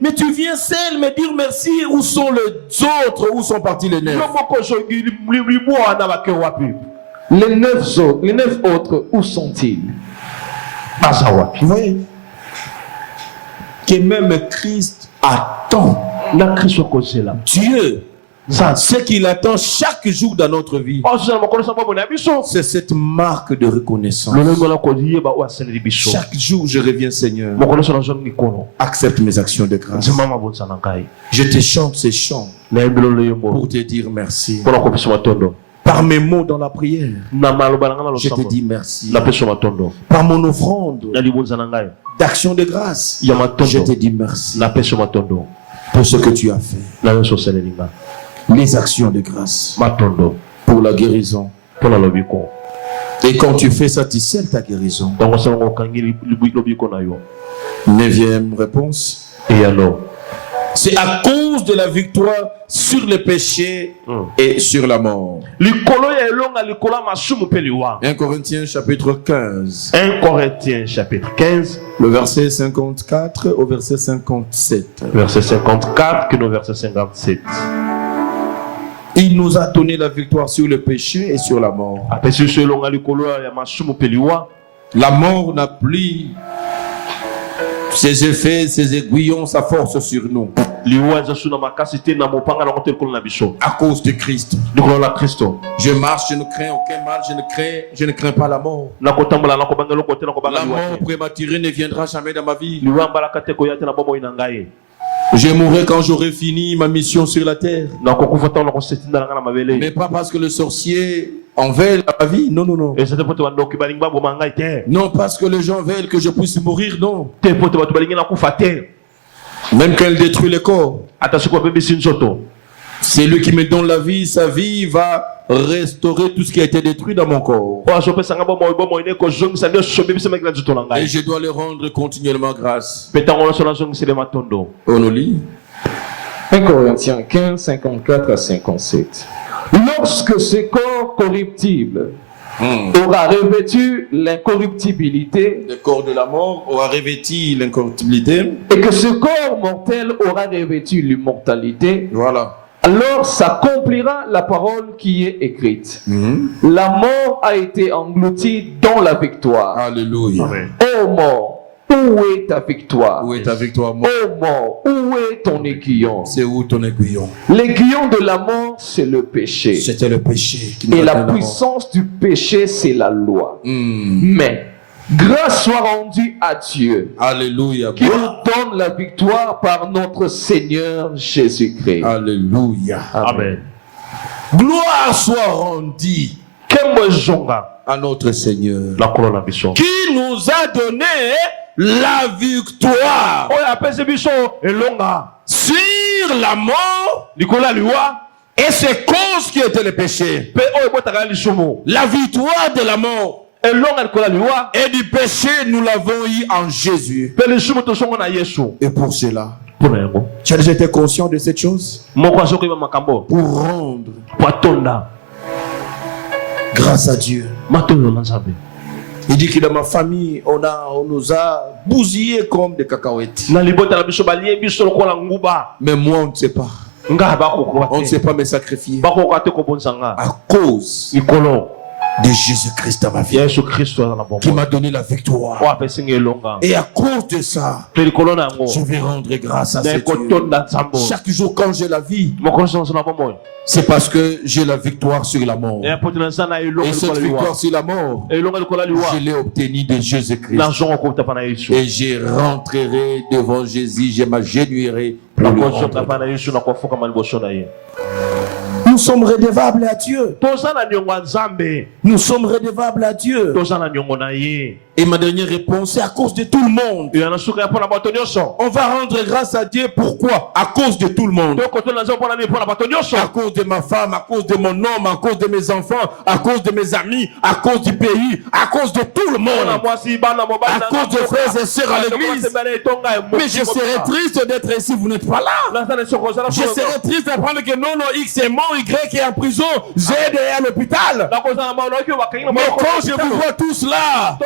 Mais tu viens seul me dire merci. Où sont les autres? Où sont partis les 9? Les 9 autres, où sont-ils? Vous voyez que même Christ attend. Dieu, ce qu'il attend chaque jour dans notre vie, c'est cette marque de reconnaissance. Chaque jour je reviens, Seigneur, accepte mes actions de grâce. Je te chante ces chants pour te dire merci. Par mes mots dans la prière, je te dis merci. Par mon offrande d'action de grâce, je te dis merci pour ce que tu as fait. Les actions de grâce pour la guérison. Et quand tu fais ça, tu scelles ta guérison. 9e réponse. Et alors? C'est à cause de la victoire sur le péché et sur la mort. 1 Corinthiens chapitre 15. 1 Corinthiens chapitre 15. Le verset 54 au verset 57. Verset 54 que le verset 57. Il nous a donné la victoire sur le péché et sur la mort. La mort n'a plus ses effets, ses aiguillons, sa force sur nous. À cause de Christ. Je marche, je ne crains aucun mal, je ne crains pas la mort. La mort prématurée ne viendra jamais dans ma vie. Je mourrai quand j'aurai fini ma mission sur la terre. Mais pas parce que le sorcier en veulent ma vie. Non, non, non. Non, parce que les gens veulent que je puisse mourir. Non. Même quand il détruit les corps. C'est lui qui me donne la vie. Sa vie va restaurer tout ce qui a été détruit dans mon corps. Et je dois le rendre continuellement grâce. On nous lit 1 Corinthiens 15, 54 à 57. Lorsque ce corps corruptible aura revêtu l'incorruptibilité, le corps de la mort aura revêtu l'incorruptibilité, et que ce corps mortel aura revêtu l'immortalité, voilà. Alors s'accomplira la parole qui est écrite. La mort a été engloutie dans la victoire. Alléluia. Ô mort, où est ta victoire? Où est ta victoire, mort? Ô mort, où est ton aiguillon? C'est où ton aiguillon? L'aiguillon de la mort, c'est le péché. C'était le péché. Et la puissance du péché, c'est la loi. Mais grâce soit rendue à Dieu. Alléluia. Qui nous donne la victoire par notre Seigneur Jésus-Christ. Alléluia. Amen. Gloire soit rendue à notre Seigneur. Qui nous a donné la victoire sur la mort et ses causes qui étaient le péché. La victoire de la mort et du péché, nous l'avons eu en Jésus. Et pour cela, tu as déjà été conscient de cette chose? Pour rendre grâce à Dieu. Il dit que dans ma famille, on nous a bousillés comme des cacahuètes. Mais moi, on ne sait pas. On ne sait pas me sacrifier à cause de Jésus-Christ dans ma vie, qui m'a donné la victoire. Et à cause de ça, je vais rendre grâce à Dieu. Chaque jour quand j'ai la vie, c'est parce que j'ai la victoire sur la mort. Et cette victoire sur la mort, je l'ai obtenue de Jésus-Christ. Et je rentrerai devant Jésus, je m'agenouillerai pour le rendre. Nous sommes redevables à Dieu. Nous sommes redevables à Dieu. Et ma dernière réponse, c'est à cause de tout le monde. On va rendre grâce à Dieu. Pourquoi? À cause de tout le monde. À cause de ma femme, à cause de mon homme, à cause de mes enfants, à cause de mes amis, à cause du pays, à cause de tout le monde. À cause de frères et sœurs à l'église. Mais je serais triste d'être ici, vous n'êtes pas là. Je serais triste d'apprendre que non, X est mort, Y est en prison, Z est à l'hôpital. Mais quand je vous vois tous là,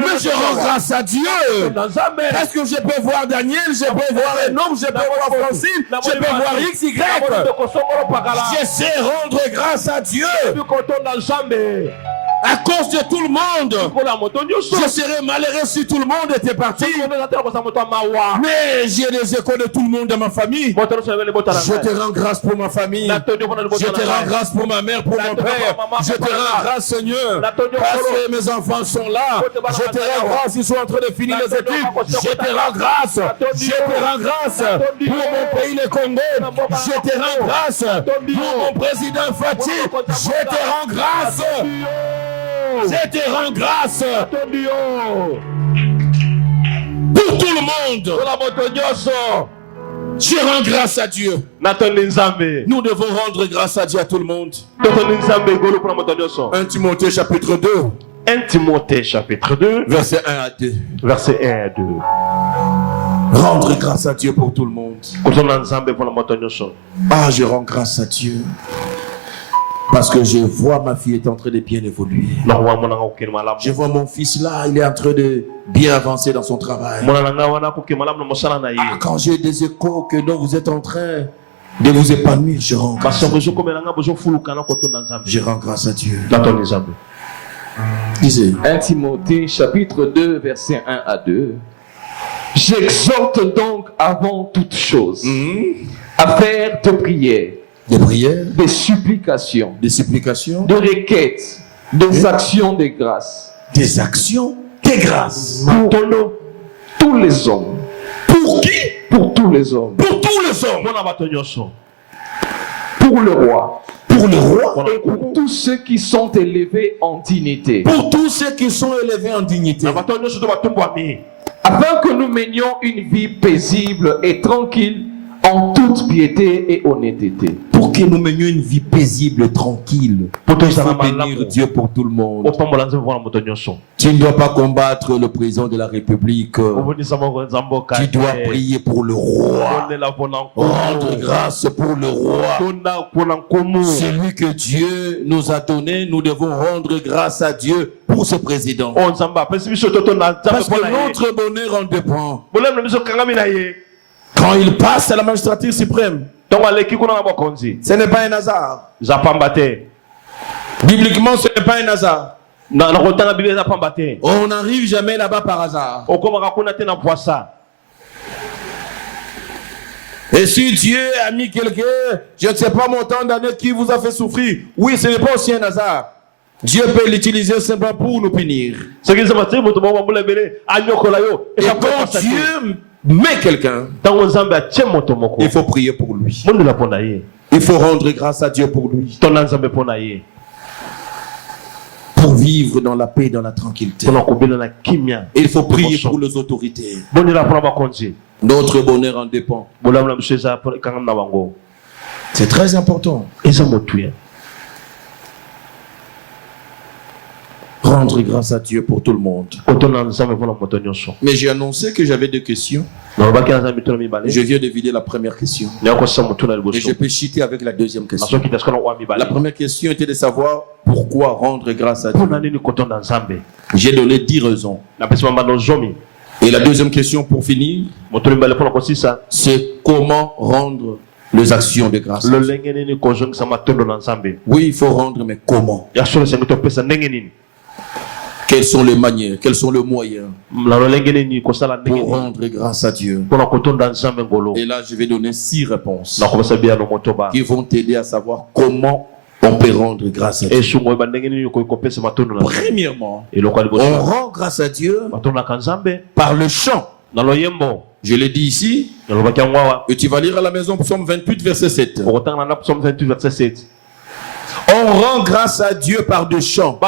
mais je rends grâce à Dieu. Est-ce que je peux voir Daniel, je peux voir Enoch, je peux voir Francine, je peux voir X, Y. Je sais rendre grâce à Dieu. À cause de tout le monde. Je serais malheureux si tout le monde était parti. Mais j'ai les échos de tout le monde dans ma famille. Je te rends grâce pour ma famille. Je te rends grâce pour ma mère, pour mon père. Je te rends grâce, Seigneur, parce que mes enfants sont là. Je te rends grâce, ils sont en train de finir les études. Je te rends grâce. Je te rends grâce pour mon pays, le Congo. Je te rends grâce pour mon président Fatih. Je te rends grâce. Je te rends grâce pour tout le monde. Je rends grâce à Dieu. Nous devons rendre grâce à Dieu à tout le monde. 1 Timothée chapitre 2. 1 Timothée chapitre 2. Verset 1 à 2. Verset 1 à 2. Rendre grâce à Dieu pour tout le monde. Ah, je rends grâce à Dieu. Parce que je vois ma fille est en train de bien évoluer. Je vois mon fils là, il est en train de bien avancer dans son travail. Ah, quand j'ai des échos que non, vous êtes en train de vous épanouir, je rends grâce. Je rends grâce à Dieu. Lisez. 1 Timothée chapitre 2 verset 1 à 2. J'exhorte donc avant toute chose à faire de prières, des supplications, de requêtes, des actions de grâce. Des actions de grâce. Pour tous les hommes. Pour qui? Pour tous les hommes. Pour tous les hommes. Pour le roi. Pour le roi. Et pour tous ceux qui sont élevés en dignité. Pour tous ceux qui sont élevés en dignité. Afin que nous menions une vie paisible et tranquille en toute piété et honnêteté. Pour que nous menions une vie paisible et tranquille. Il faut bénir Dieu pour tout le monde. Tu ne dois pas combattre le président de la République. Tu dois prier pour le roi. Rendre grâce pour le roi. Celui que Dieu nous a donné, nous devons rendre grâce à Dieu pour ce président. Parce que notre bonheur en dépend. Quand il passe à la magistrature suprême, ce n'est pas un hasard. Bibliquement, ce n'est pas un hasard. On n'arrive jamais là-bas par hasard. Et si Dieu a mis quelqu'un, je ne sais pas mon temps d'année qui vous a fait souffrir, oui, ce n'est pas aussi un hasard. Dieu peut l'utiliser simplement pour nous punir. Et quand Dieu met quelqu'un, il faut prier pour lui. Il faut rendre grâce à Dieu pour lui. Pour vivre dans la paix et dans la tranquillité. Il faut prier pour les autorités. Notre bonheur en dépend. C'est très important. Rendre grâce à Dieu pour tout le monde. Mais j'ai annoncé que j'avais 2 questions. Je viens de vider la première question. Et je peux chuter avec la deuxième question. La première question était de savoir pourquoi rendre grâce à Dieu. J'ai donné 10 raisons. Et la deuxième question pour finir, c'est comment rendre les actions de grâce. Oui, il faut rendre, mais comment? Quelles sont les manières, quels sont les moyens pour rendre grâce à Dieu? Et là, je vais donner 6 réponses qui vont t'aider à savoir comment on peut rendre grâce à Dieu. Premièrement, on rend grâce à Dieu par le chant. Je l'ai dit ici, et tu vas lire à la maison Psaume 28, verset 7. On rend grâce à Dieu par des chants. Vous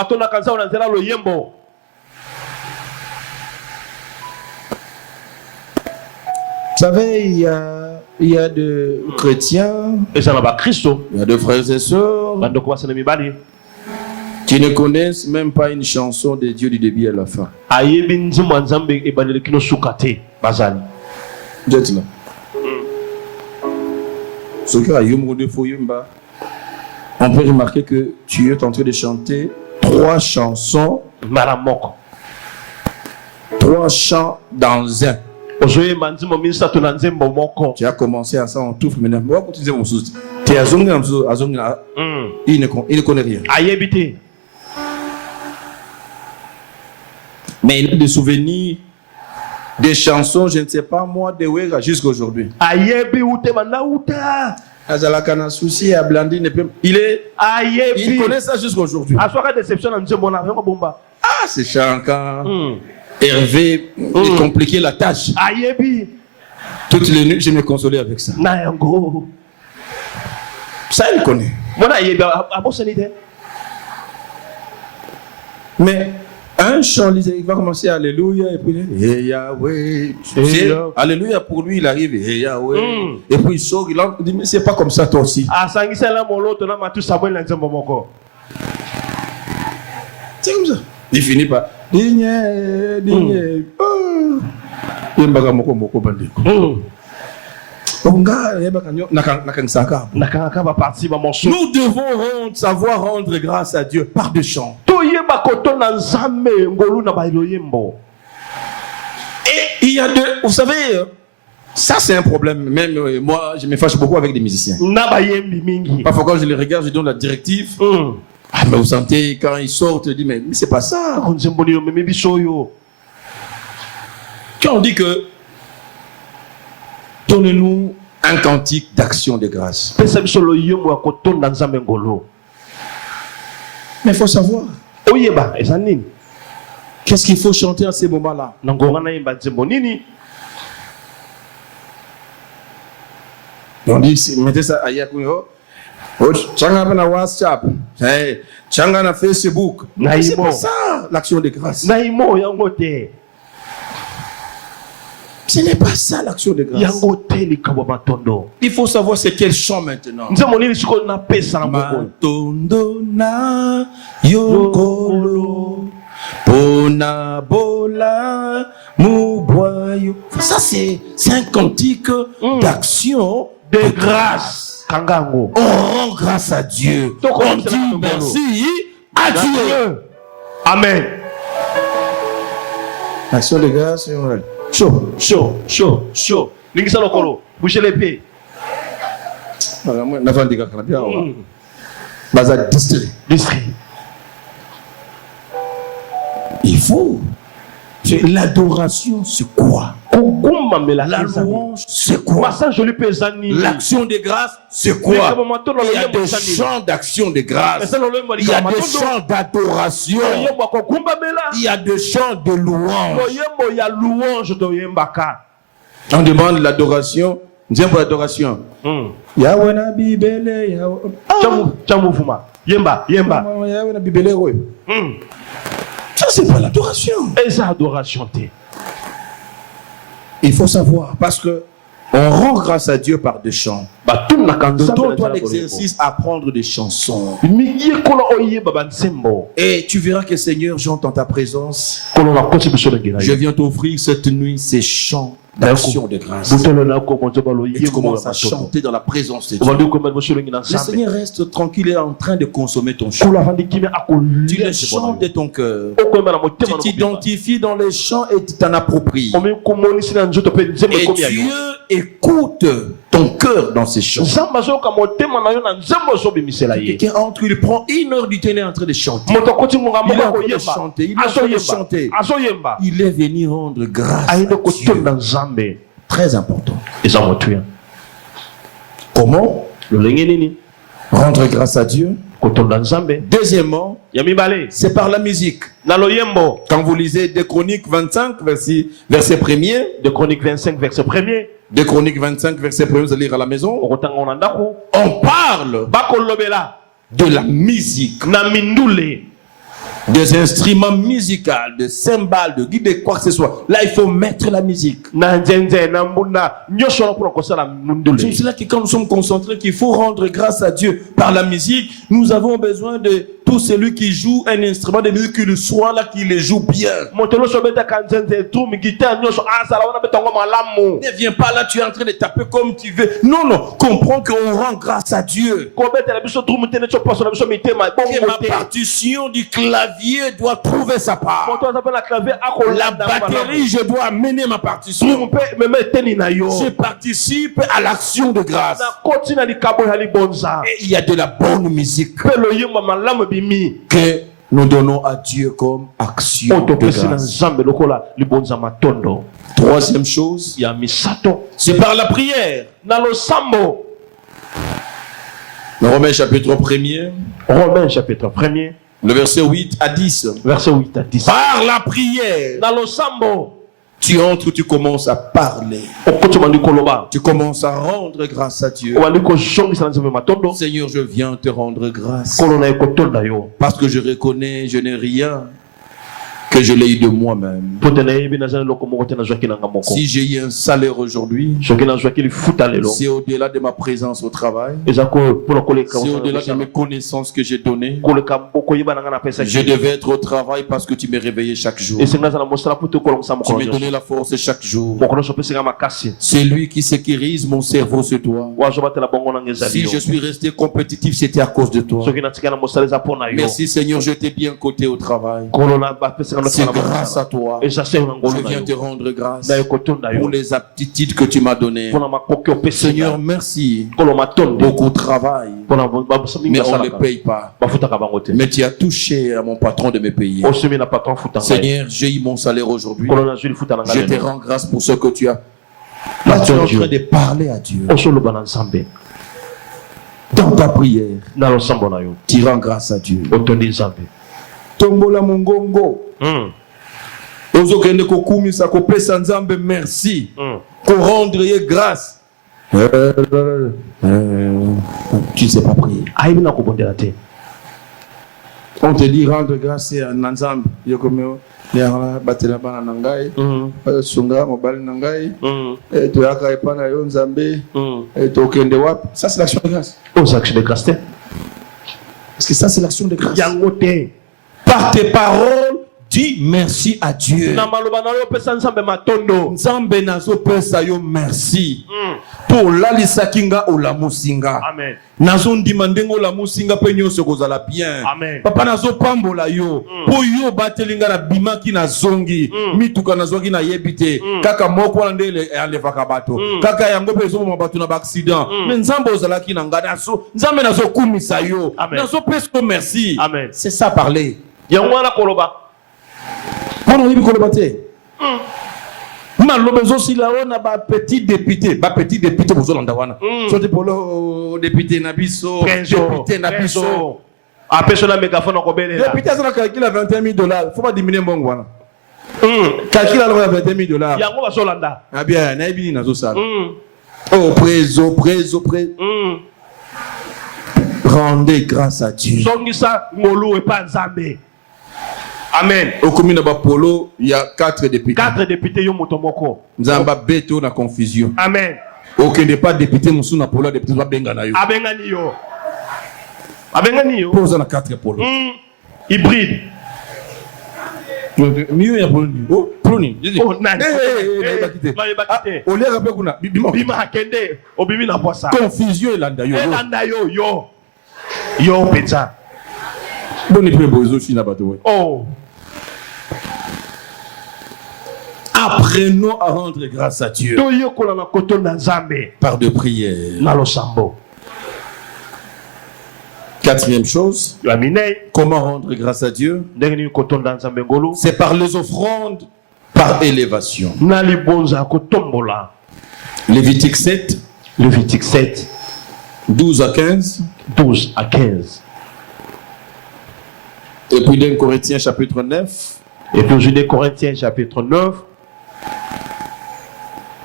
savez, il y a de chrétiens, il y a de frères et sœurs qui ne connaissent même pas une chanson de Dieu du début à la fin. Vous êtes là. On peut remarquer que tu es en train de chanter 3 chansons, 3 chants dans un. Tu as commencé à ça en tout, maintenant. Il ne connaît rien. Mais il a des souvenirs, des chansons, je ne sais pas moi, de Wega jusqu'à aujourd'hui. Il connaît ça jusqu'à aujourd'hui. Ah, c'est Chanka. Hervé, il compliquait la tâche. Toutes les nuits, je me consolais avec ça. Ça, il connaît. Mais un chant, il va commencer Alléluia et puis Yahweh. Alléluia pour lui, il arrive Yahweh. Et puis il sort, il dit mais c'est pas comme ça toi aussi. C'est comme ça. Il finit par nous devons savoir rendre grâce à Dieu par des chants. Et il y a vous savez, ça c'est un problème. Même moi, je me fâche beaucoup avec des musiciens. Parfois quand je les regarde, je donne la directive. Ah, mais vous sentez quand ils sortent, je dis mais c'est pas ça. Quand on dit que Donne-nous un cantique d'action de grâce. Mais il faut savoir. Qu'est-ce qu'il faut chanter à ces moments-là? On dit, mettez ça à Yakuyo. Changa na WhatsApp, changa na Facebook. C'est pas ça l'action de grâce. Ce n'est pas ça l'action de grâce. Il faut savoir c'est quel chant maintenant. Matondo na yokolo pona bola muboyo. Ça c'est un cantique d'action de grâce. On rend grâce à Dieu. On dit merci à Dieu. Amen. L'action de grâce, chaud. L'ingisa lokolo, bouchez les pieds. Il faut. L'adoration, c'est quoi? La louange, c'est quoi? L'action de grâce, c'est quoi? Il y a des chants d'action de grâce. Il y a des chants d'adoration. Il y a des chants de louange. On demande l'adoration. Viens pour l'adoration. Yahweh na bibele Yemba. Ça, c'est pas l'adoration. Il faut savoir, parce que on rend grâce à Dieu par des chants. Donne-toi l'exercice à apprendre des chansons. Et tu verras que Seigneur, j'entends ta présence. Je viens t'offrir cette nuit ces chants d'action de grâce. Et tu commences à chanter dans la présence de Dieu. Le Seigneur reste tranquille et en train de consommer ton chant. Tu le chantes de ton cœur. Tu t'identifies dans les chants et tu t'en appropries. Et Dieu écoute ton cœur dans ces chants. Quelqu'un entre, il prend 1 heure du temps, il est en train de chanter. Il est en train de chanter. Il est venu rendre grâce à Dieu. Très important. Comment rendre grâce à Dieu? Deuxièmement, c'est par la musique. Quand vous lisez 2 Chroniques 25, verset 1er, 2 Chroniques 25, verset 1er, 2 Chroniques 25, verset 1er, vous allez lire à la maison. On parle de la musique, des instruments musicaux, de cymbales, de guides, de quoi que ce soit. Là, il faut mettre la musique. C'est cela que quand nous sommes concentrés, qu'il faut rendre grâce à Dieu par la musique. Nous avons besoin de tout celui qui joue un instrument de musique, qu'il soit là, qu'il le joue bien. Ne viens pas là, tu es en train de taper comme tu veux. Non, comprends qu'on rend grâce à Dieu. Que ma partition du clavier doit trouver sa part. La batterie, je dois amener ma partition. Je participe à l'action de grâce. Et il y a de la bonne musique que nous donnons à Dieu comme action de grâce. Troisième chose, c'est par la prière. Romains chapitre 1er. Le verset 8 à 10. Par la prière. Tu entres, tu commences à parler. Tu commences à rendre grâce à Dieu. Seigneur, je viens te rendre grâce. Parce que je reconnais, je n'ai rien que je l'ai eu de moi-même. Si j'ai eu un salaire aujourd'hui, c'est au-delà de ma présence au travail, c'est au-delà de mes connaissances que j'ai données. Je devais être au travail parce que tu m'as réveillé chaque jour. Tu m'as donné la force chaque jour. C'est lui qui sécurise mon cerveau, c'est toi. Si je suis resté compétitif, c'était à cause de toi. Merci Seigneur, je t'ai bien coté au travail. C'est grâce à toi. Je viens te rendre grâce pour les aptitudes que tu m'as données. Seigneur, merci. Beaucoup de travail, mais on ne les paye pas. Mais tu as touché à mon patron de me payer. Seigneur, j'ai eu mon salaire aujourd'hui. Je te rends grâce pour ce que tu as Là, tu es en train de parler à Dieu. Dans ta prière, tu rends grâce à Dieu. Tombola mongongo. Ozokende kokumisa kopesa nzambe merci. Ko rendre grâce. Tu ne sais pas prier. On te dit rendre grâce à Nzambe. Yokomeo. Liara batela bana nangai. Sunga mobali nangai. To yaka epana yo Nzambe. To kende wap. Ça c'est l'action de grâce. Aux actions de grâce. Parce que ça c'est l'action de grâce. Par tes paroles, dis merci à Dieu. Nzambe nazo pesa yo merci. Pour lalisa kinga olamusinga. Amen. Nazo ndimandengo olamusinga pe nyonso kozala bien. Amen. Papa nazo pambola yo. Po yo batelinga na bimaki na zongi. Mituka nazo ki na yebite. Kaka moko wana ndele alevaka bato. Kaka yango pe zo bato na accident. Mais nzambe ozala ki na ngada so. Nzambe nazo kumisa yo. Nazo pesa merci. Amen. C'est ça parler. Yangwana koloba. Pour nous koloba te. Malobezo si la on a petit député pour Zolanda wana. Sote polo député na biso, député na biso. Apesho na mégaphone ko belela. Député ça na calcul à $21,000. Faut pas diminuer mbongo wana. Calcul à $21,000. Yango ba Zolanda. Ah bien, na ebini na zo sala. Oh preso. Rendez grâce à Dieu. Songisa ngolu e pa Nzambe. Amen. Au commune de Bapolo, il y a 4 députés. 4 députés yo motomoko. Nzamba beto na confusion. Amen. Aucun n'est pas député musu na polo député ba bengana yo. Abengani yo. Pose na 4 polo. Hybride. Mieux ya polo. Oh, ploni. Oh, nani. Bakite. O le rappel kuna bima akende obimi na posa. Confusion elanda yo. Yo pizza. Boni pe bozo fina bato. Oh. Apprenons à rendre grâce à Dieu par de prières. Quatrième chose, comment rendre grâce à Dieu? C'est par les offrandes, par élévation. Lévitique 7, 12 à 15. Et puis 1 Corinthiens chapitre 9. Et puis 1 Corinthiens chapitre 9.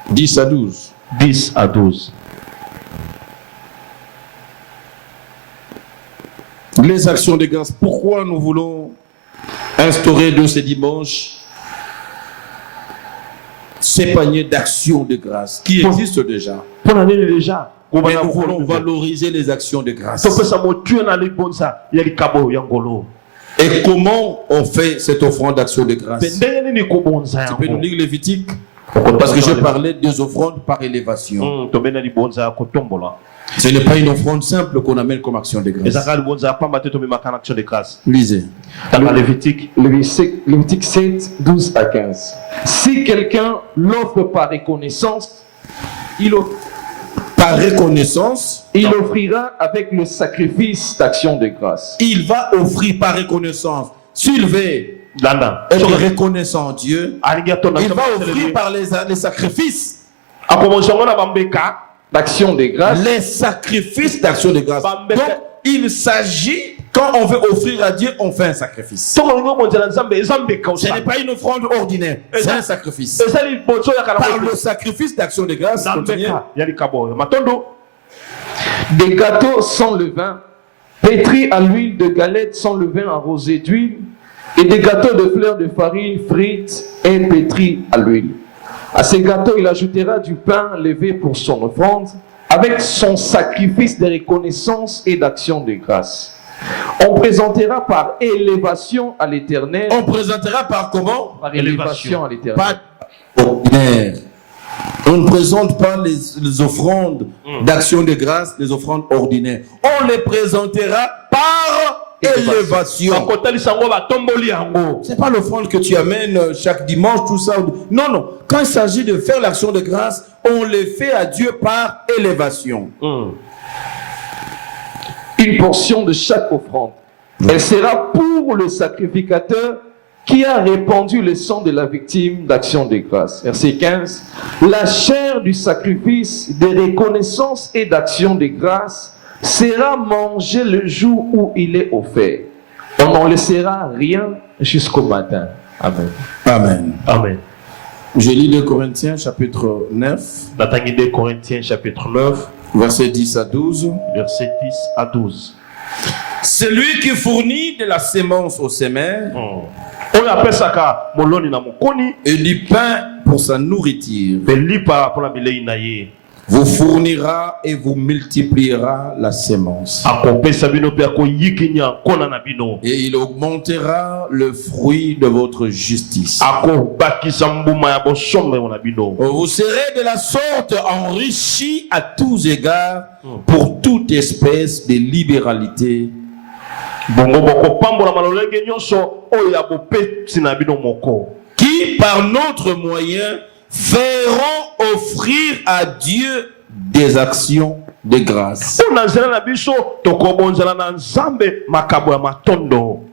10 à 12. 10 à 12. Les actions de grâce. Pourquoi nous voulons instaurer de ces dimanches ces paniers d'actions de grâce qui existent déjà? Mais nous voulons valoriser les actions de grâce. Et comment on fait cette offrande d'action de grâce? Tu peux nous lire Lévitique? Parce que j'ai parlé des offrandes par élévation. Ce n'est pas une offrande simple qu'on amène comme action de grâce. Lisez. Lévitique 7, 12 à 15. Si quelqu'un l'offre par reconnaissance, il offrira avec le sacrifice d'action de grâce. Il va offrir par reconnaissance. S'il veut être reconnaissant Dieu, il va offrir par les sacrifices d'action de grâce. Les sacrifices d'action de grâce. Donc, il s'agit, quand on veut offrir à Dieu, on fait un sacrifice. Ce n'est pas une offrande ordinaire, c'est un sacrifice. Par le sacrifice d'action de grâce, des gâteaux sans levain, pétris à l'huile de galettes sans levain arrosés d'huile, et des gâteaux de fleurs de farine frites et pétris à l'huile. À ces gâteaux, il ajoutera du pain levé pour son offrande, avec son sacrifice de reconnaissance et d'action de grâce. On présentera par élévation à l'Éternel. On présentera par comment? Par élévation à l'Éternel. Pas ordinaire. On ne présente pas les offrandes d'action de grâce, les offrandes ordinaires. On les présentera par élévation. C'est pas l'offrande que tu amènes chaque dimanche, tout ça. Non. Quand il s'agit de faire l'action de grâce, on les fait à Dieu par élévation. Une portion de chaque offrande. Elle sera pour le sacrificateur qui a répandu le sang de la victime d'action de grâce. Verset 15. La chair du sacrifice de reconnaissance et d'action de grâce sera mangée le jour où il est offert. On n'en laissera rien jusqu'au matin. Amen. Amen. Amen. Je lis 2 Corinthiens chapitre 9. 2 Corinthiens chapitre 9. Verset 10 à 12. Verset 10 à 12. Celui qui fournit de la sémence au semeur et du pain pour sa nourriture vous fournira et vous multipliera la sémence. Et il augmentera le fruit de votre justice. Vous serez de la sorte enrichis à tous égards pour toute espèce de libéralité. Qui par notre moyen feront offrir à Dieu des actions de grâce.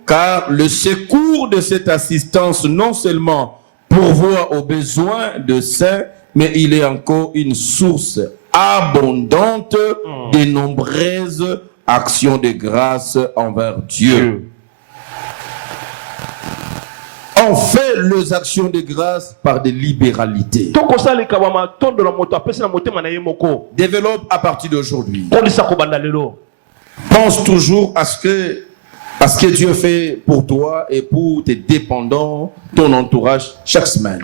Car le secours de cette assistance non seulement pourvoit aux besoins de saints, mais il est encore une source abondante de nombreuses actions de grâce envers Dieu. On fait les actions de grâce par des libéralités. Développe à partir d'aujourd'hui. Pense toujours à ce que Dieu fait pour toi et pour tes dépendants, ton entourage chaque semaine.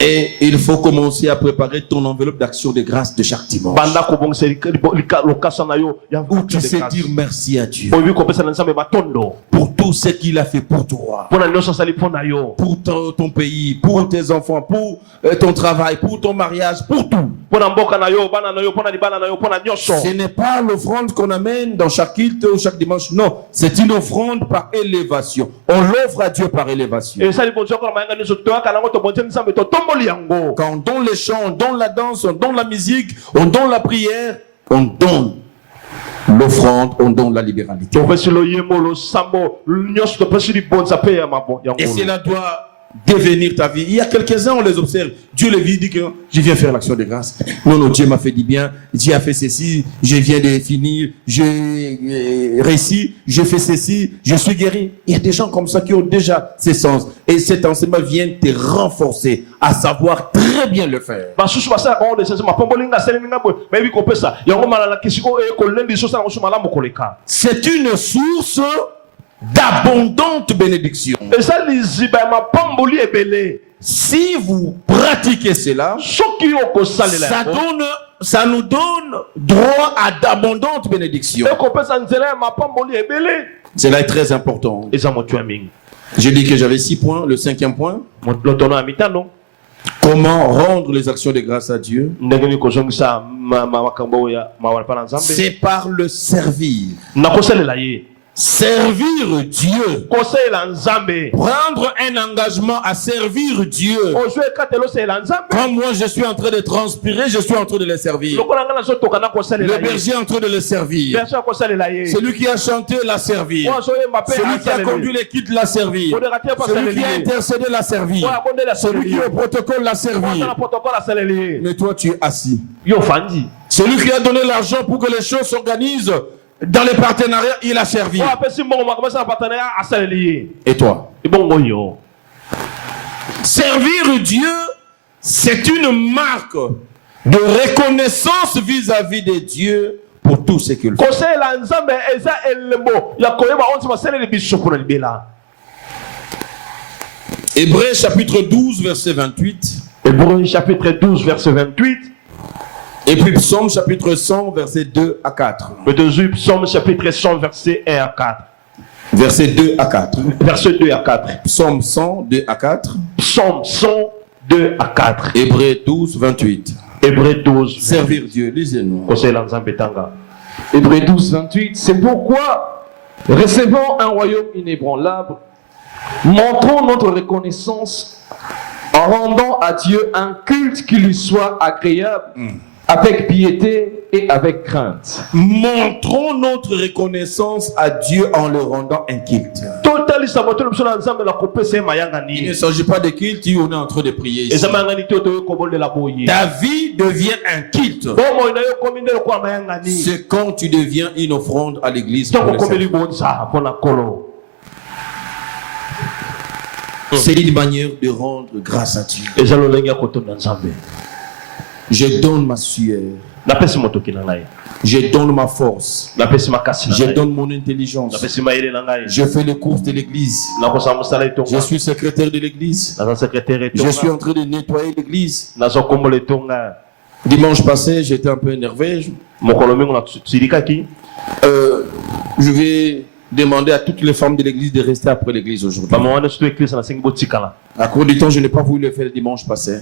Et il faut commencer à préparer ton enveloppe d'action de grâce de chaque dimanche. Où tu sais dire merci à Dieu pour tout ce qu'il a fait pour toi, pour ton pays, pour tes enfants, pour ton travail, pour ton mariage, pour tout. Ce n'est pas l'offrande qu'on amène dans chaque culte ou chaque dimanche. Non, c'est une offrande par élévation. On l'offre à Dieu par élévation. Quand on donne les chants, on donne la danse, on donne la musique, on donne la prière, on donne l'offrande, on donne la libéralité. Et cela doit devenir ta vie. Il y a quelques-uns, on les observe. Dieu les vit, dit que je viens faire l'action de grâce. Non, Dieu m'a fait du bien. Dieu a fait ceci. Je viens de finir. J'ai réussi. Je fais ceci. Je suis guéri. Il y a des gens comme ça qui ont déjà ces sens. Et cet enseignement vient te renforcer à savoir très bien le faire. C'est une source d'abondante bénédiction. Si vous pratiquez cela, ça nous donne droit à d'abondantes bénédictions. Cela est très important. J'ai dit que j'avais 6 points. Le 5e point, comment rendre les actions de grâce à Dieu? C'est par le servir. Servir Dieu. Prendre un engagement à servir Dieu. Comme moi je suis en train de transpirer, je suis en train de le servir. Le berger est en train de le servir. Celui qui a chanté l'a servi. Celui qui a conduit l'équipe l'a servi. Celui qui a intercédé l'a servi. Celui qui est au protocole l'a servi. Mais toi tu es assis. Celui qui a donné l'argent pour que les choses s'organisent dans les partenariats, il a servi. Et toi? Servir Dieu, c'est une marque de reconnaissance vis-à-vis de Dieu pour tout ce qu'il fait. Hébreux chapitre 12, verset 28. Hébreux chapitre 12, verset 28. Et puis Psaume chapitre 100, verset 2 à 4. Psaume chapitre 100, verset 1 à 4. Verset 2 à 4. Verset 2 à 4. Psaume 100, 2 à 4. Psaume 100, 2 à 4. Hébreux 12, 28. Hébreux 12. Servir Dieu, lisez-nous. Hébreux 12, 28. C'est pourquoi, recevons un royaume inébranlable, montrons notre reconnaissance en rendant à Dieu un culte qui lui soit agréable, avec piété et avec crainte. Montrons notre reconnaissance à Dieu en le rendant un culte. Il ne s'agit pas de culte, on est en train de prier ici. Ta vie devient un culte. C'est quand tu deviens une offrande à l'église. C'est une manière de rendre grâce à Dieu. Je donne ma sueur. Je donne ma force. Je donne mon intelligence. Je fais les courses de l'église. Je suis secrétaire de l'église. Je suis en train de nettoyer l'église. Dimanche passé, j'étais un peu énervé. Je vais demander à toutes les femmes de l'église de rester après l'église aujourd'hui. À cause du temps, je n'ai pas voulu le faire le dimanche passé.